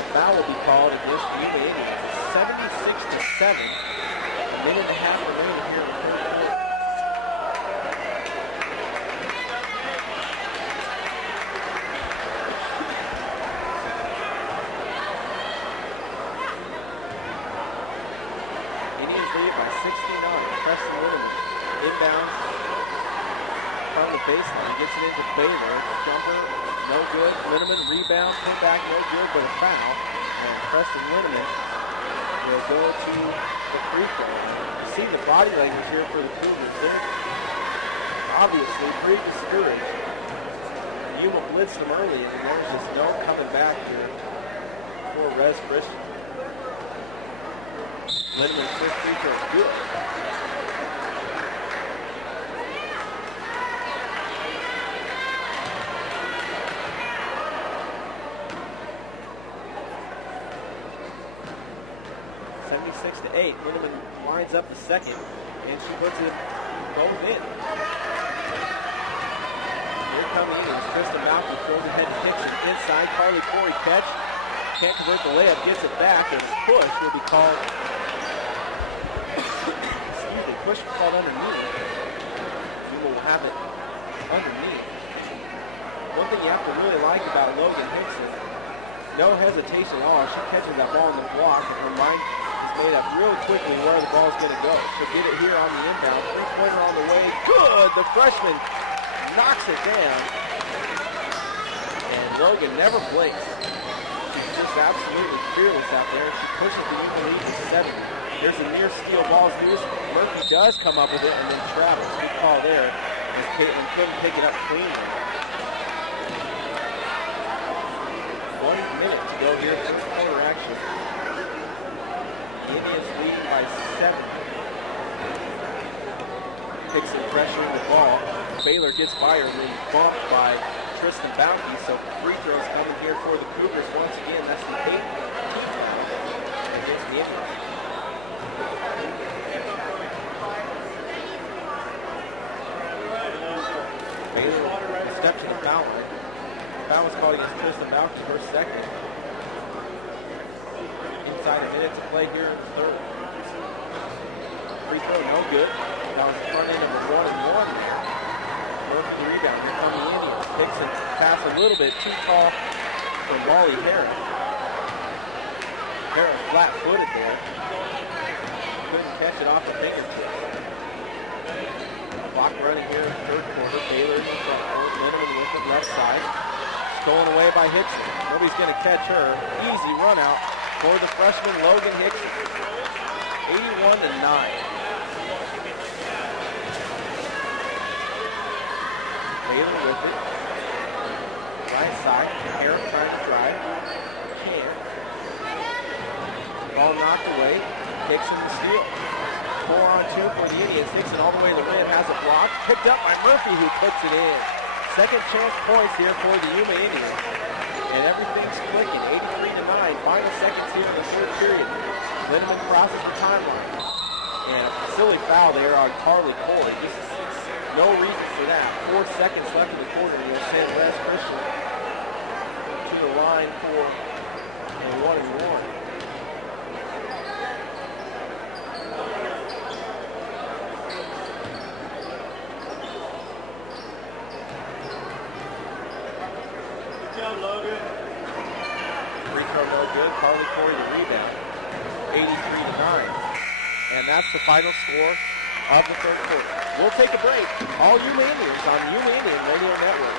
Foul will be called against the Yuma Indians. 76-7. A minute and a half remaining here in the third quarter. Indians lead by 69. Preston Linneman inbounds from the baseline. Gets it into Baylor. Jumper, no good. Linneman rebound, put back, no good, but a foul. And Preston Linneman will go to the free throw. You see the body language here for the Cougars. They're obviously pretty discouraged. Yuma blitzed them early, and there's just no coming back here for Res Christian. Linneman's first free throw is good. Linneman lines up the second, and she puts it both in. Here come the Indians. Kristen Malcolm throws ahead to Hickson. Inside, Carly Corey catch. Can't convert the layup, gets it back, and a push will be called. Excuse me, push called underneath. We will have it underneath. One thing you have to really like about Logan Hickson, no hesitation at all. She catches that ball in the block, and her mind made up really quickly where the ball's going to go. She'll get it here on the inbound. Three-pointer on the way. Good! The freshman knocks it down. And Logan never blinks. She's just absolutely fearless out there. She pushes the Yuma lead to 7. There's a near steal. Ball's loose. Murphy does come up with it and then travels. Good call there as Caitlin couldn't pick it up cleanly. 1 minute to go here. First quarter action. Indians leading by 7. Hickson pressuring the ball. Baylor gets by her, then bumped by Tristan Bounty. So free throws coming here for the Cougars once again. That's the 8th against the Indians. Baylor steps to the foul line. Foul was called against Tristan Bounty for second. Inside a minute to play here in the third. Free throw, no good. That was front end of a 1-and-1. Murphy rebound. Here come the Indians. Hickson pass a little bit too tall from Molly Harris. Harris flat-footed there. Couldn't catch it off the fingertips. Clock running here in the third quarter. Baylor in the front court. Linneman with it left side. Stolen away by Hickson. Nobody's going to catch her. Easy run out for the freshman Logan Hickson. 81-9. Baylor with it. Right side. Harris trying to drive. Can't. Ball knocked away. Hickson the steal. 4-on-2 for the Indians. Hickson all the way to the rim. Has a block. Picked up by Murphy, who puts it in. Second chance points here for the Yuma Indians. And everything's clicking. 83-9. Final seconds here in the third period. Linneman crosses the timeline. And a silly foul there on Carly Corey. Just no reason for that. 4 seconds left in the quarter. And you'll send West Christian to the line for a 1-and-1. Free throw no good. Carly Corey the rebound. 83-9. And that's the final score of the third quarter. We'll take a break. All Yuma Indians on the Yuma Indian Radio Network.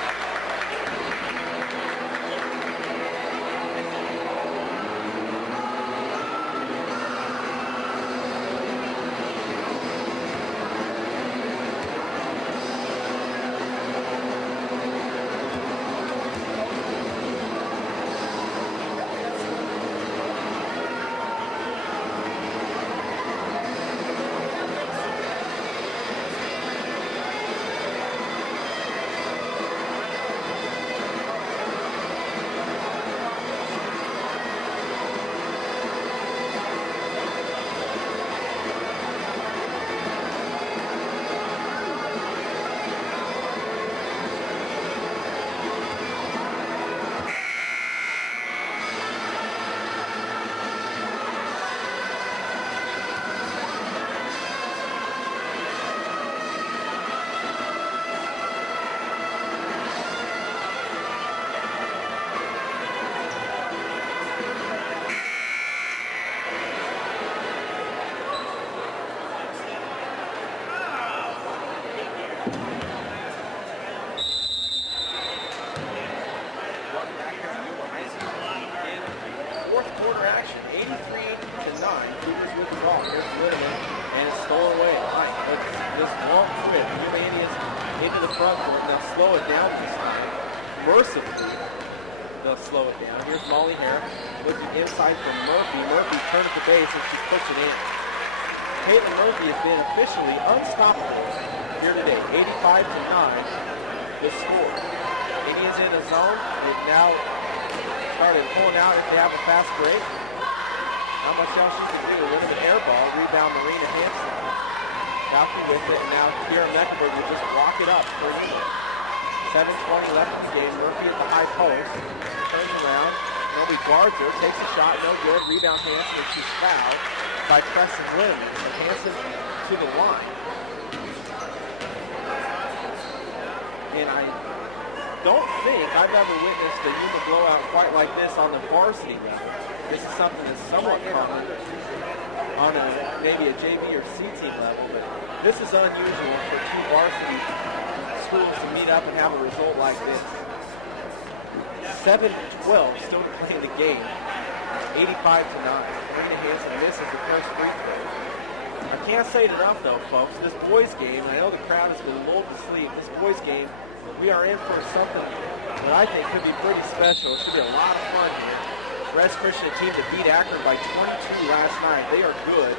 Officially unstoppable here today. 85-9 the score. Indians in the zone. They've now started pulling out if they have a fast break. Not much else you can do. A little bit air ball. Rebound Marina Hansen. Falcon with it. And now Kira Mecklenburg will just walk it up for Yuma. 7:20 left in the game. Murphy at the high post. Turns around. Nobody guards her. Takes a shot. No good. Rebound Hansen, and she's fouled by Preston Lynn. Hansen to the line. And I don't think I've ever witnessed a Yuma blowout quite like this on the varsity level. This is something that's somewhat common on maybe a JV or C team level, but this is unusual for two varsity schools to meet up and have a result like this. 7-12 still to play in the game. 85-9. Marina Hansen misses the first free throw. I can't say it enough, though, folks. This boys' game, I know the crowd has been lulled to sleep. This boys' game, we are in for something that I think could be pretty special. It should be a lot of fun here. West Christian team to beat Akron by 22 last night. They are good,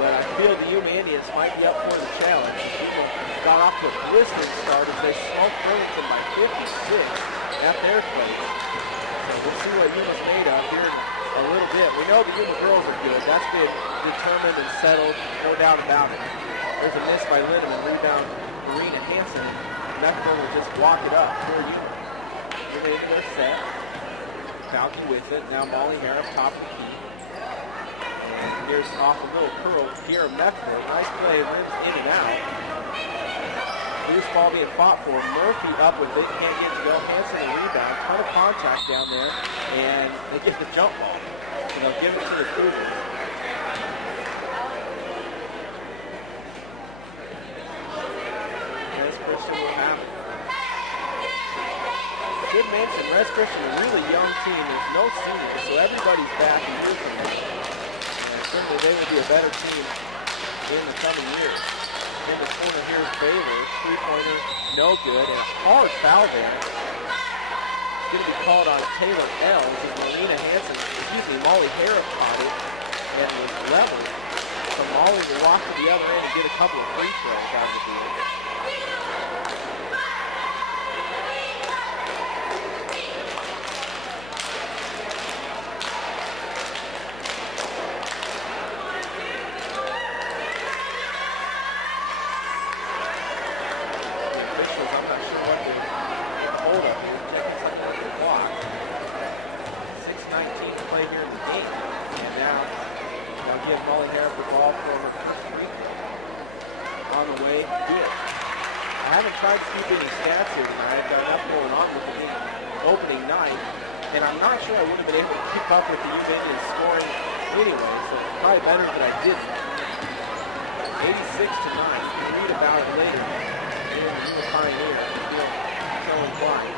but I feel the Yuma Indians might be up for the challenge. Yuma got off to a blistering start as they smoked Burlington by 56 at their place. So we'll see what Yuma's made of here in a little bit. We know the Yuma girls are good. That's been determined and settled, no doubt about it. There's a miss by Linneman, rebound Marina Hansen. Mecklenburg will just walk it up for Yuma. Yuma in their set. Falcon with it. Now Molly Harris top of the key. And here's off a little curl here of Mecklenburg. Nice play, rims in and out. Loose ball being fought for. Murphy up with it, can't get to go. Hanson a rebound, ton of contact down there, and they get the jump ball. So they'll give it to the Cougars. Res Christian will have it. Did mention Res Christian, a really young team. There's no seniors, so everybody's back a year from now. And certainly they will be a better team in the coming years. In the corner here is Baylor. Three-pointer, no good, and a hard foul there. It's going to be called on Taylor Ells as Molly Harris caught it and was level. So Molly will walk to the other end and get a couple of free throws out of the field. Tried to keep any stats here tonight. I've got enough going on with the opening night, and I'm not sure I would have been able to keep up with the Yuma Indians scoring anyway, so it's probably better that I didn't. 86-9. We'll read about it later. In the Yuma Pioneer, Kelly Klein.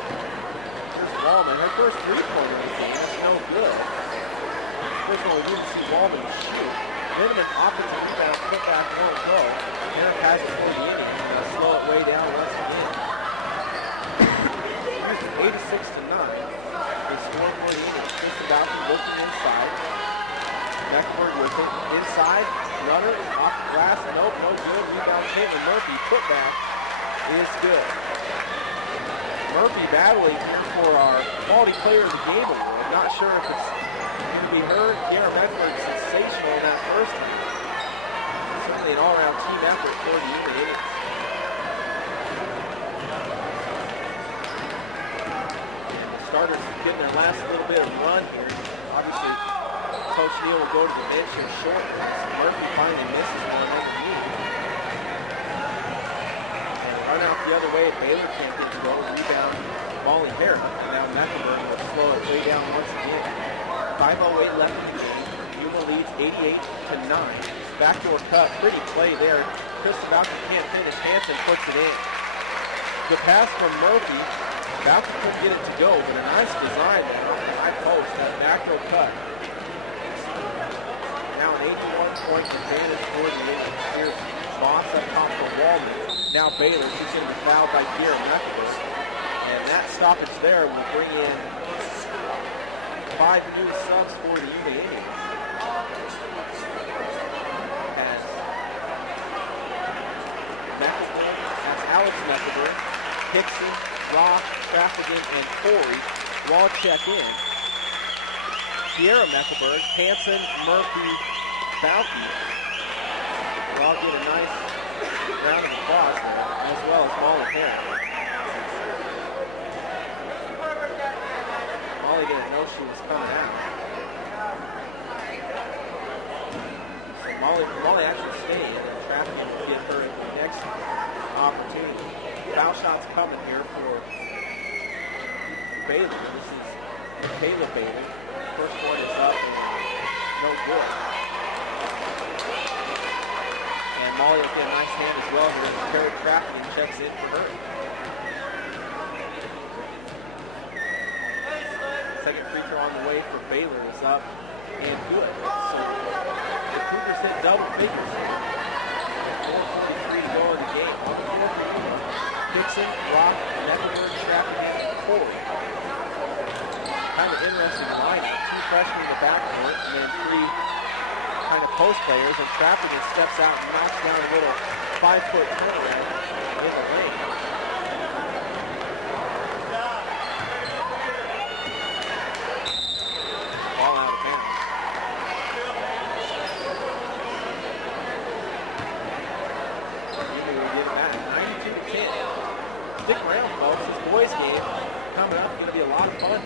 Here's Wallman. Her first three-pointer in the game. That's no good. First one, we didn't see Wallman shoot. Minimum offensive rebound, put back, won't go. Aaron has it for the Indians. Slow it way down once again. 86-9. They score for the Indians. Just about looking inside. Mecklenburg with it. Inside. Runner off the glass. Nope, no good. Rebound Caitlin Murphy. Putback is good. Murphy battling here for our Quality Player of the Game award. Not sure if it's going to be her. Kiara Mecklenburg sensational in that first one. Certainly an all-around team effort for the Indians. Starters getting their last little bit of run here. Obviously, Coach Neal will go to the bench here shortly. Murphy finally misses one over Yuma. And run out the other way. Baylor can't get to go. Rebound, Molly Harris. Now Mecklenburg will slow it way down once again. 5:08 left in the game. Yuma leads 88-9. Backdoor cut, pretty play there. Kristen Balcom can't finish. Hanson puts it in. The pass from Murphy. Balcom couldn't get it to go, but a nice design there off the high post. That back row cut. Now an 81-point advantage for the Indians. Here's Boss up top for Wallman. Now Baylor, who's going to be fouled by Kiara Mecklenburg. And that stoppage there will bring in 5 new subs for the Yuma Indians. That's Alex Mecklenburg, Hickson, Ross, Traffigan, and Corey will all check in. Kiara Mecklenburg, Hanson, Murphy, Balky will all get a nice round of applause there, as well as Molly Harris. Molly didn't know she was coming out. So Molly actually stayed, and Traffigan will get her at the next opportunity. Foul shots coming here for Baylor. This is Caleb Baylor. First one is up and no good. And Molly will get a nice hand as well here. Carrie Traffigan checks in for her. Second free throw on the way for Baylor is up and good. So the Cougars hit double figures. 4:53 to go in the game. Dixon, Rock, Mecklenburg, Traffigan, and Corey. Kind of interesting lineup. 2 freshmen in the backcourt, and then 3 kind of post players, and Traffigan steps out and knocks down a little 5-foot turnaround in the lane. Ball out of bounds. Stick around, folks. This boys game coming up, going to be a lot of fun.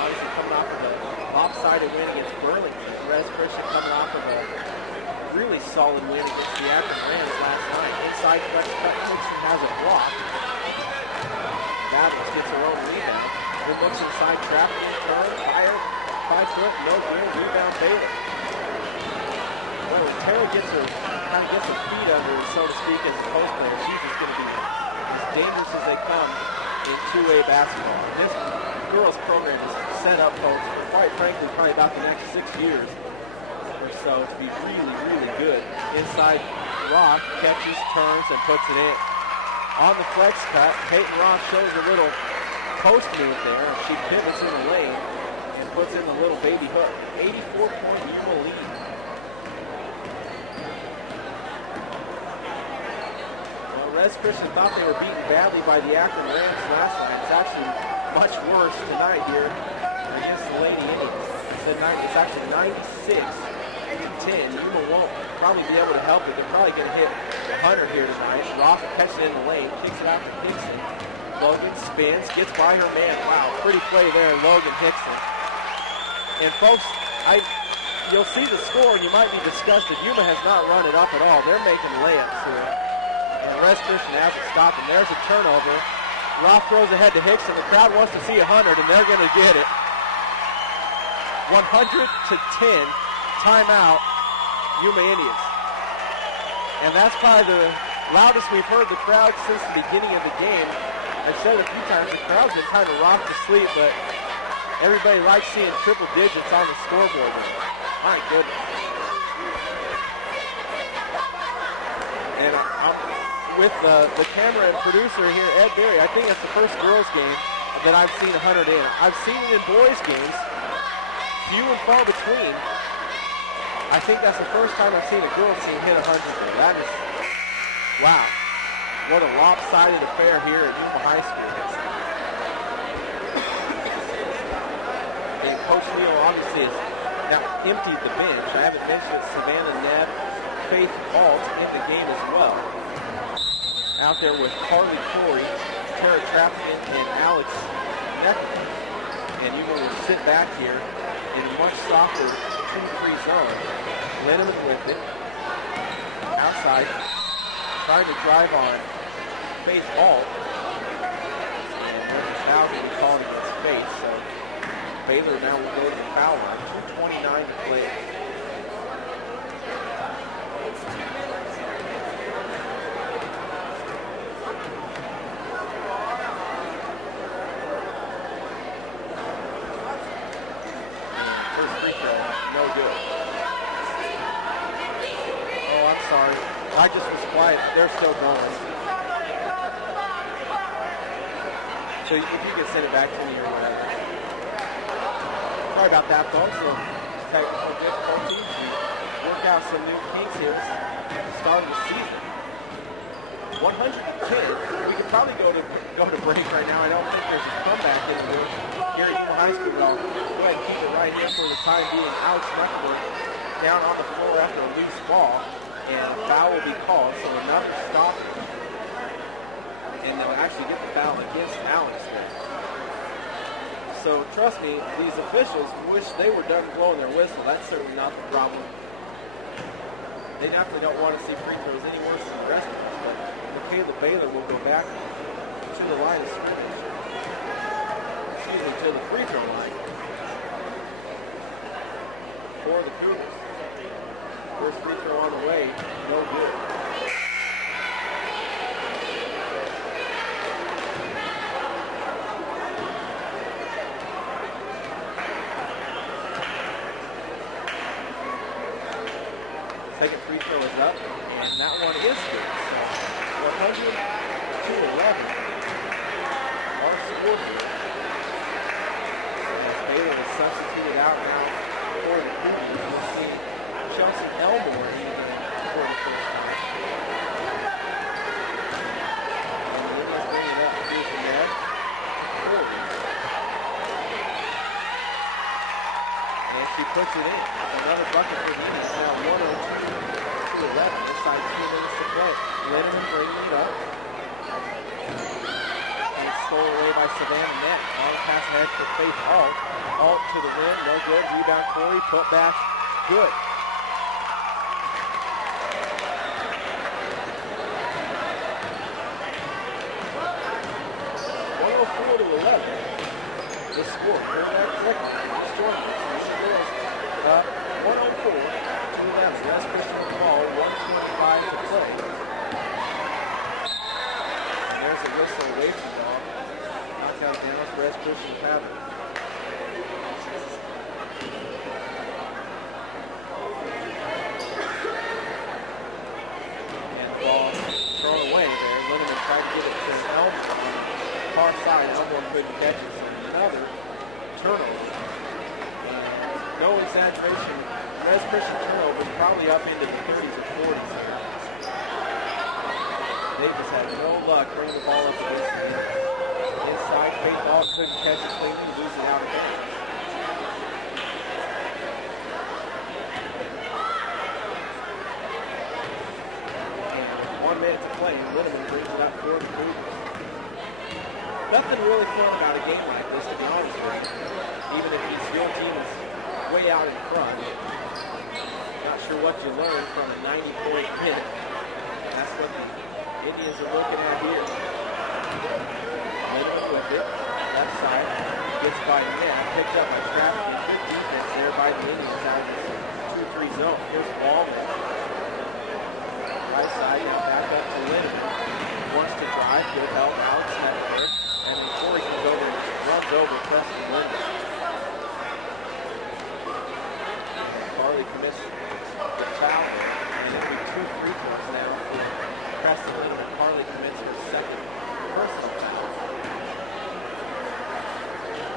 Obviously coming off of a lopsided win against Burlington. Res Christian coming off of a really solid win against the Akron Rams last night. Inside cut, Hickson has a block. Battles gets her own rebound. Then looks inside, traffic, turn, fire, 5 foot, no good, rebound Baylor. Well, when Tara kind of gets her feet under her, so to speak, as a post player, she's just going to be as dangerous as they come in two-way basketball. This girls program is set up, folks, for quite frankly, probably about the next 6 years or so to be really, really good. Inside Roth catches, turns, and puts it in. On the flex cut, Peyton Roth shows a little post move there, and she pivots in the lane and puts in the little baby hook. 84-point Yuma lead. Res Christian thought they were beaten badly by the Akron Rams last night. It's actually much worse tonight here against the Lady Indians. It's actually 96-10. Yuma won't probably be able to help it. They're probably going to hit the 100 here tonight. Roth catches it in the lane, kicks it out to Hickson. Logan spins, gets by her man. Wow, pretty play there, Logan Hickson. And folks, you'll see the score and you might be disgusted. Yuma has not run it up at all. They're making layups here. And Res Christian hasn't stopped, and there's a turnover. Roth throws ahead to Hickson. The crowd wants to see 100, and they're going to get it. 100-10, timeout, Yuma Indians. And that's probably the loudest we've heard the crowd since the beginning of the game. I've said it a few times, the crowd's been kind of rocked to sleep, but everybody likes seeing triple digits on the scoreboard. My goodness. And with the camera and producer here, Ed Berry, I think that's the first girls game that I've seen 100 in. I've seen it in boys games, few and far between. I think that's the first time I've seen a girls team hit 100 there. That is, wow. What a lopsided affair here at Yuma High School. And Coach Leo obviously has now emptied the bench. I haven't mentioned Savannah Neff, Faith Alt in the game as well. Out there with Carly Corey, Tara Traffican, and Alex Neckerman. And Yuma will sit back here in a much softer 2-3 zone. Linneman with it. Outside, trying to drive on Faith Alt. And there's a foul going to be called against Faith. So Baylor now will go to the foul line. 2:29 to play. Sorry, I just was quiet. They're still going. So if you could send it back to me or whatever. Sorry about that, folks. So technical difficulties. We work out some new kinks here at the start of the season. 110. We could probably go to break right now. I don't think there's a comeback in the here at Yuma High School. I'll go ahead and keep it right here for the time being. Alex Mecklenburg down on the floor after a loose ball. And a foul will be called, so enough to stop it. And they'll actually get the foul against Alex there. So trust me, these officials wish they were done blowing their whistle. That's certainly not the problem. They definitely don't want to see free throws any worse than the rest of us. But Michaela Baylor will go back to the line of scrimmage. Excuse me, to the free throw line for the Cougars. First free throw on the way, no good. Second free throw is up, and that one is good. So 100-11. Our score here. As Baylor was substituted out now for the Cougars. We'll see Chelsea Elmore in the game for the first time. And we're going to bring it up to the net. And she puts it in. Another bucket for the Indians. Now 102-11. This side 2 minutes to play. Linneman bringing it up. And it's stolen away by Savannah Neck. Long pass ahead for Faith Alt. Alt to the rim. No good. Rebound Corey. Put back. Good. 24-11. The score. Go back quick. Storm up 104-11. West Christian with the ball. 1:25 to play. And there's a whistle away from the ball. Knockout down for West Christian Pattern. Tried to get it to Elm on the far side. Elmore couldn't catch it. Another turnover. No exaggeration. Res Christian turnover is probably up into the 30s or 40s. Davis had no luck bringing the ball up the baseline. Inside, fake ball, couldn't catch it cleanly, losing out again. To play, and Linneman brings it up for the Cougars. Nothing really fun about a game like this, to be honest with you. Even if your team is way out in front. Not sure what you learned from a 90-point hit. That's what the Indians are looking at here. Linneman with it, left side, gets by the net, picked up by Traffic, and good defense there by the Indians out of this 2-3 zone. Here's Ballman. Right side, now back up to Linneman. Wants to drive, good help, outstep there. And before he can go there, runs over Preston Linden. Farley commits the foul, and it'll be 2 free throws now for Preston Linden. Farley commits her second personal foul.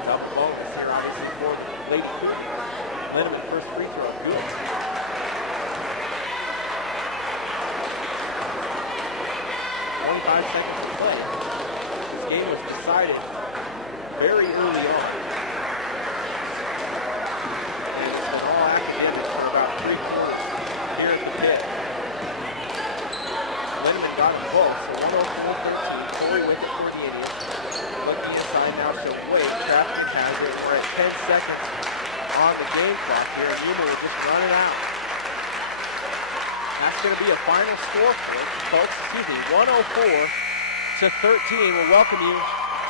Double bonus here, obviously, for Lady Cougars. Linneman first free throw, good. 5 seconds to play. This game was decided very early on. It's the ball academics for about 3 quarters here at the pit. Linneman got the ball, so 104-13. Corey with it for the Indians. Look the inside now, so Wade. Traffic has it. We're at 10 seconds on the game clock here, and Yuma will just run it out. That's going to be a final score, folks. 104-13. We'll welcome you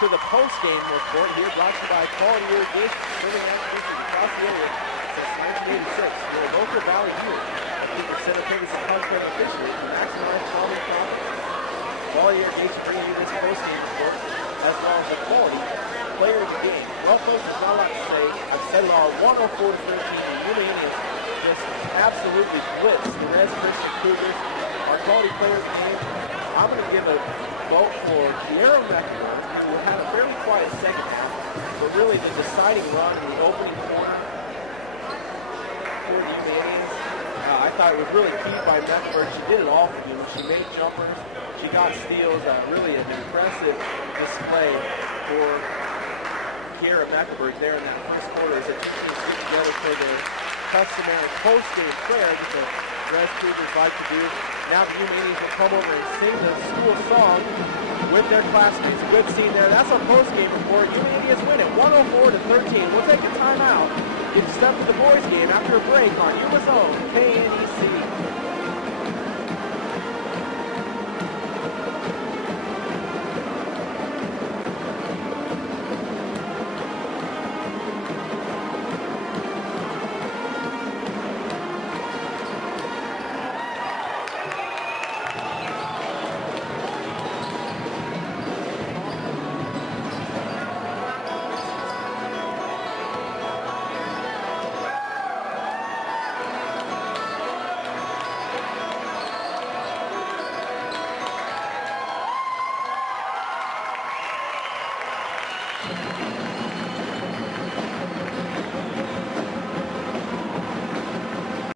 to the post-game report here, brought to you by Quality Irrigation, serving agriculture across the area since 1986. We're a local valley unit of people center figures and contract fisheries to maximize quality profits. Quality Irrigation bringing you this post-game report, as well as the quality player of the game. Well, folks, there's not a lot to say. I've said it all. 104-13. The Yuma Indians just absolutely blitzed the Res Christian Cougars. Our quality player of the game, I'm going to give a vote for Kiera Meckler, who had a fairly quiet second half, but really the deciding run in the opening quarter for the Yuma Indians. I thought it was really key by Meckler. She did it all for Yuma. She made jumpers. She got steals. Really an impressive display for Kiera Mecklenburg there in that first quarter as the two teams get together for their customary post-game prayer that the Res Cougars like to do. Now the Yuma Indians will come over and sing the school song with their classmates. Good scene there. That's our post-game report. Yuma Indians win it 104-13. We'll take a timeout. Get stuff to the boys game after a break on Yuma's own KNEC.